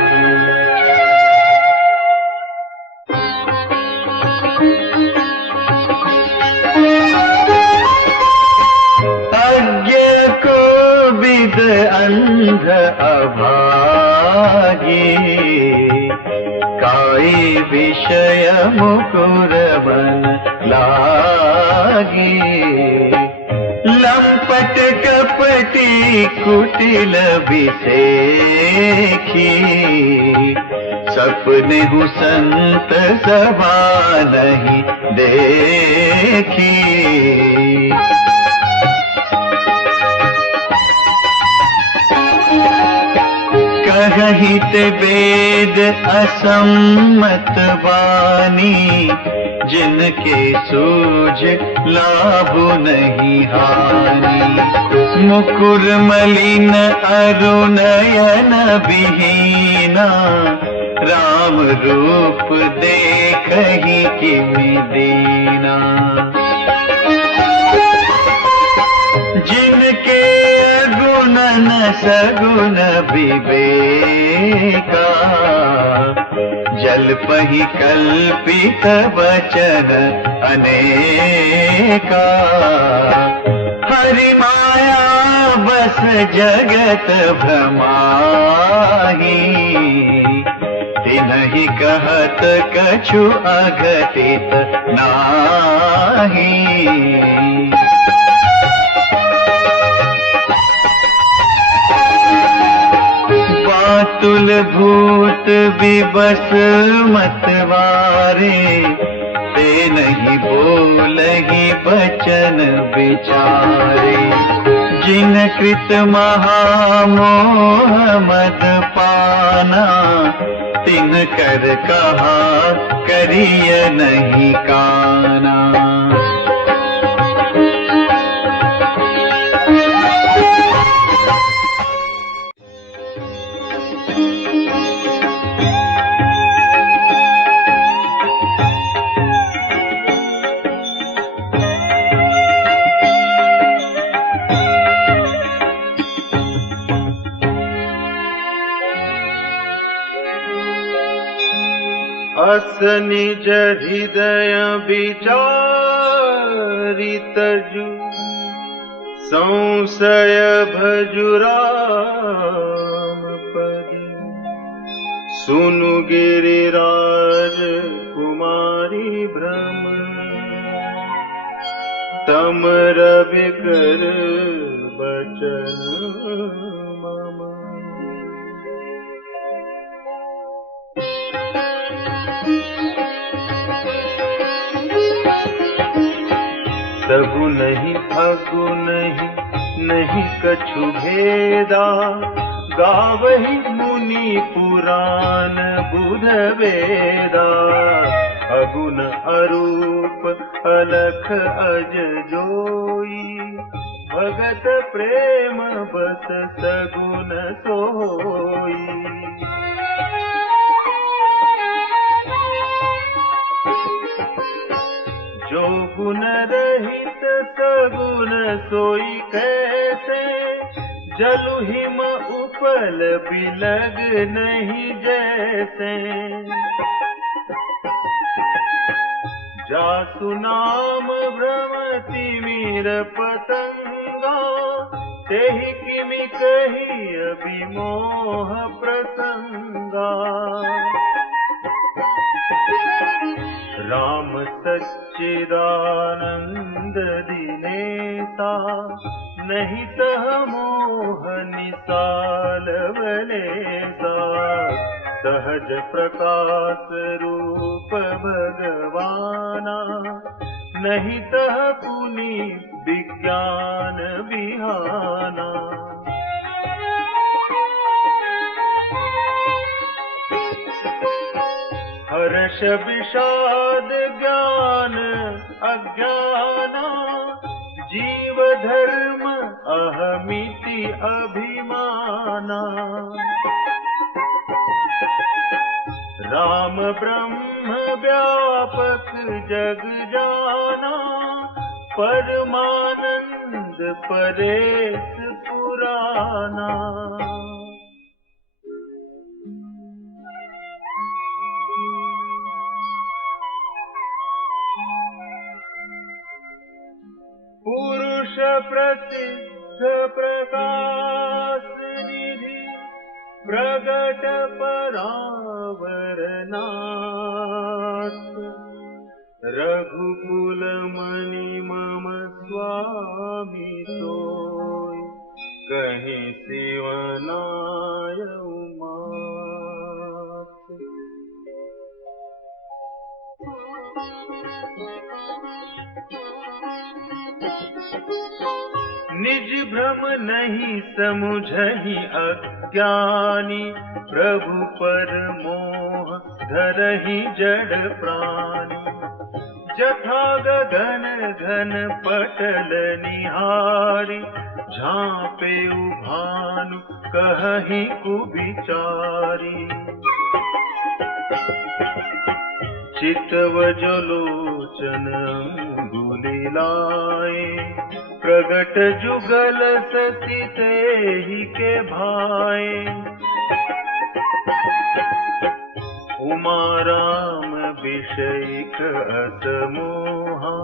विद अंध अभागी, काई विषय मुकुर बन लागी। लंपट कपट कटी कुटिल बिसेखी, सपने हूँ संत सभा नहीं देखी। कहहित वेद असम्मत वाणी, जिनके सूझ लाभ नहीं हानि। मुकुर मलिन अरुणयन विहीना, राम रूप देखहि किमि दीना। जिनके गुण न सगुण विवेका, जल पही कल्पित वचन अनेका। हरि माया बस जगत भ्रमाही, तिन्हि कहत कछु अघटित नाही। पातुल भूत विबस मतवारे, ते नहीं बोलहि बचन विचारे। जिन कृत महामोह मद पाना, तिन कर कहा करिय नहीं काना। अस निज हृदय विचारि तजु, संशय भजु राम पद। सुनु गिरिराज कुमारी भ्रम, तम रवि कर बचन मम। सगु नहीं अगु नहीं कछु भेदा, गावहि मुनि पुराण बुध वेदा। अगुन अरूप अलख अज जोई, भगत प्रेम बस सगुन सोई। जो गुण रहित सगुण सोई कैसे, जलु हिम उपल बिलग नहीं जैसे। जासु नाम भ्रमति मीर पतंगा, तेहि किमि कही अभिमोह प्रसंगा। राम सच्चिदानंद दिनेसा, नहीं तह मोह निसाल वलेसा। सहज प्रकाश रूप भगवाना, नहीं तह पुनि विज्ञान बिहाना। हर्ष विषाद ज्ञान अज्ञाना, जीव धर्म अहमिति अभिमाना। राम ब्रह्म व्यापक जग जाना, परमानंद परेश पुराना। पुरुष प्रसिद्ध प्रकाश निधि, प्रगट परावरनाथ। रघुकुल मणि मम स्वामी सोय, सिवनाय मात। निज भ्रम नहीं समुझहि अज्ञानी, प्रभु पर मोह धरहि जड़ प्राणी। जथा गगन घन पटल निहारी, झांपे भानु कहहि कुबिचारी। चितव जलोचन अंगुली लाए, प्रगट जुगल सती तेहि के भाए। उमा राम विषयिक अस मोहा,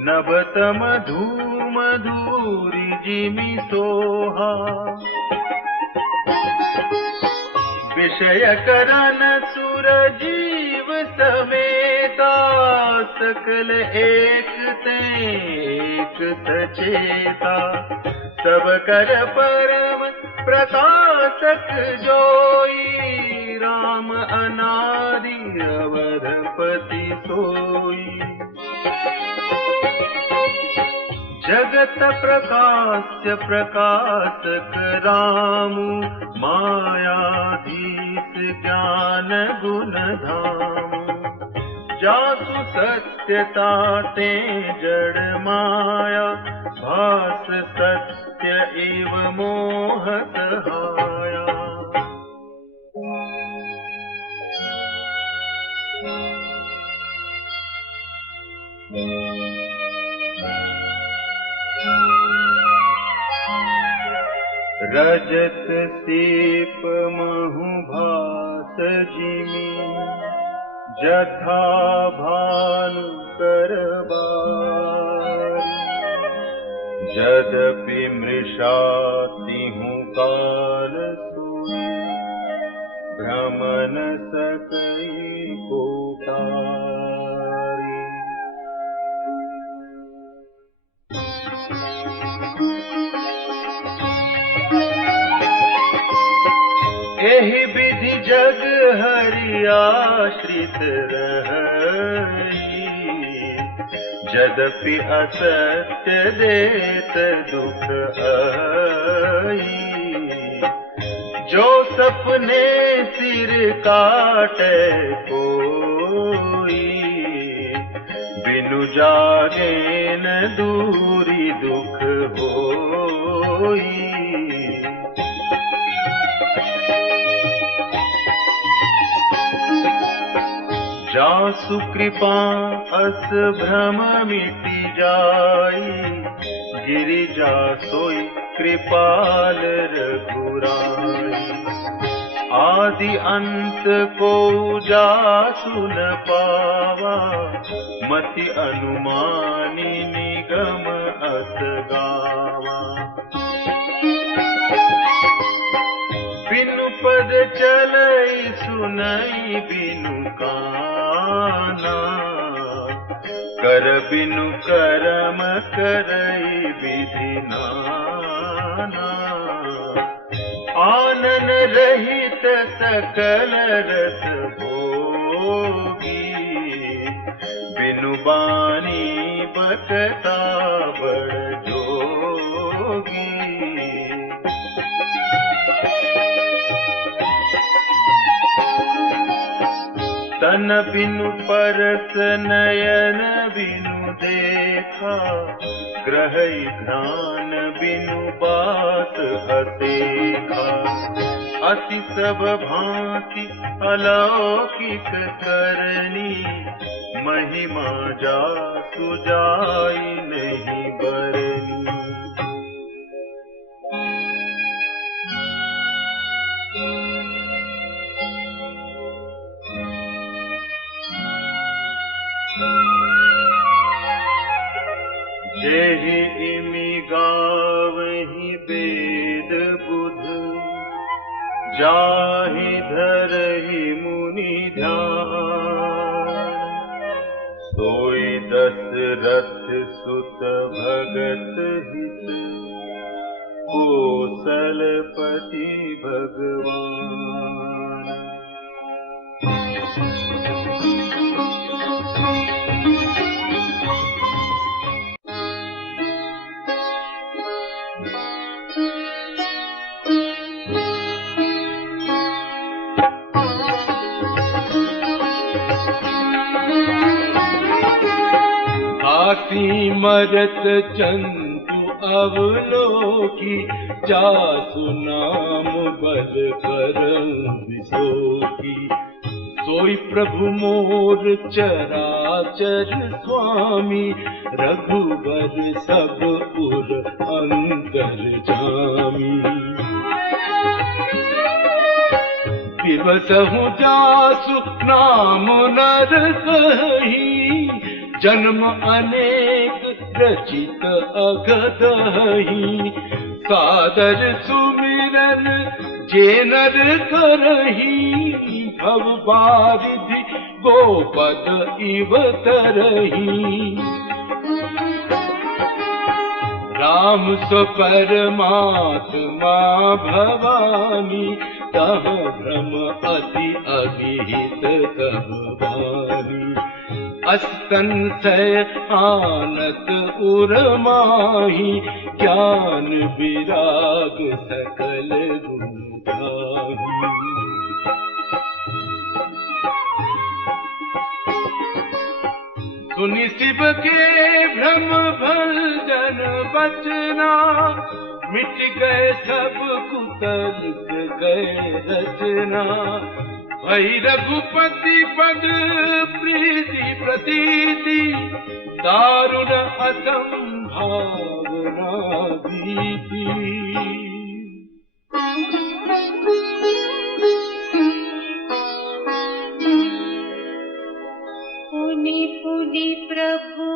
नभत मधु मधुरी जिमि सोहा। विषय करन सुर जीव समेता, सकल एक ते एक सचेता। सब कर परम प्रकाशक जोई, राम अनादि अवधपति सोई। जगत प्रकाश्य प्रकाशक रामु, मायाधीश ज्ञान गुण धामु। जासु सत्यता ते जड़ माया, भास सत्य इव मोह सहाया। रजत सीप महु भास जिमि, जथा भानु करबारी। यद्यपि मृषा तिहु काल सोई, भ्रम न सकई को तारी। एहि विधि जग हरि आश्रित रहई, यद्यपि असत्य देत दुख आई। जो सपने सिर काटे कोई, बिनु जागे न दूरी दुख होई। जासु कृपा अस भ्रम मिटि जाई, गिरिजा सोई कृपाल रघुराई। आदि अंत को जासु न पावा, मति अनुमानी निगम अस गावा। बिनु पद चलई सुनई बिनु काना, कर बिनु करम करई विधि नाना। आनन रहित सकल रस भोगी, बिनु बानी बकता बड़ जोगी। तन बिनु परस नयन बिनु देखा, ग्रहई घ्राण बिनु बात अदेखा। अति सब भांति अलौकिक करनी, महिमा जासु जाई नहीं बरनी। जेहि इमि गावहि वेद बुध, जाहि धरहि मुनि ध्यान। सोई दशरथ सुत भगत हित, कोसलपति भगवान। मरत चंतु अवलोकी, जासु नाम बल करऊं विसोकी। सोई प्रभु मोर चराचर स्वामी, रघुबर सब उर अंतर जामी। दिवसहु जासु नाम नर कही, जन्म अनेक रचित अगदहि। सादर सुमिरन जे नर करही, भव बारिधि गोपद इव तरही। राम सो परमात्मा भवानी, तह भ्रम अति अभिहित तब वानी। असंशय आनत उर्माही, ज्ञान विराग सकल गुण गाही। सुनि शिव के भ्रम भंजन बचना, मिट गए सब कुतर्क गए रचना। भई रघुपति पद प्रीति प्रतीति, दारुण असंभावना भीति। पुनि पुनि प्रभु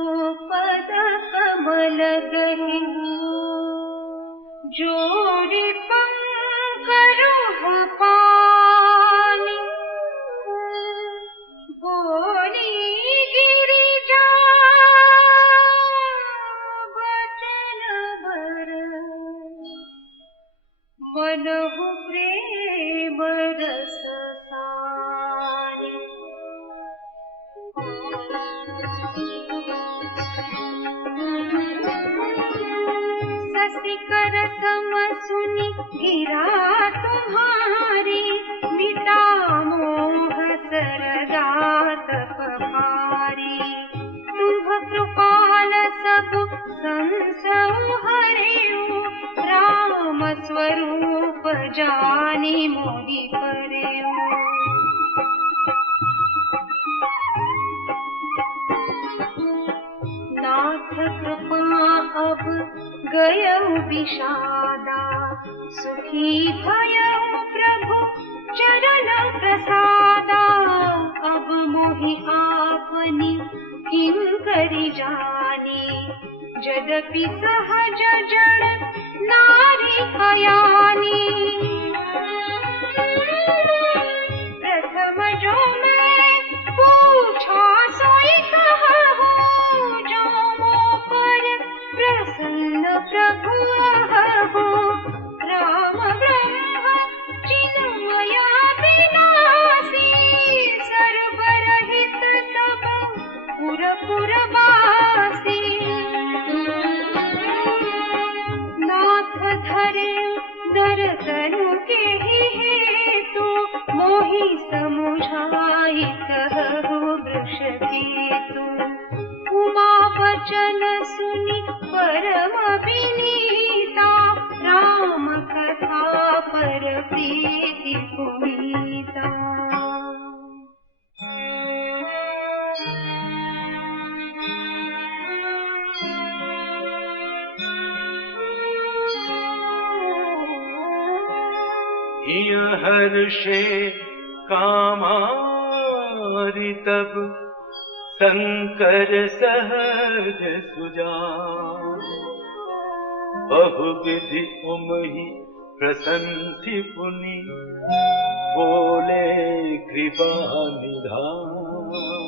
पद कमल गहि, जोरि पंकरुह पानी। बोली गिरिजा बचन बर, मनहु प्रेम रस सानी। शशिकर सम सुनि गिरा तुम्हारी, मिटा मोह सरदात पभारी। तुम कृपाल सब संसव हरिऊ, राम स्वरूप जानि मोहि परिऊ। नाथ कृपा अब गयऊ विषादा, सुखी भयऊ प्रभु चरण प्रसादा। अब मोहि आपनि किंकरि जानी, यद्यपि सहज जड़ नारी कयानी। प्रथम जो मैं पूछा सोई कहूँ, जो मो पर प्रसन्न प्रभु अहु। राम ब्रह्म चिन्मया विनाशी, सर्वरहित सब पुर पुरवासी। नाथ धरे दर्शनु के हेतु, मोहि समुझाई कहु वृषकेतु। उमा वचन सुनि परम विनीता, राम कथा पर प्रीति पुनीता। हिय हर्षे कामारि तब, शंकर सहज सुजान। बहुविधि उमहि प्रशंसि पुनि, बोले कृपा निधान।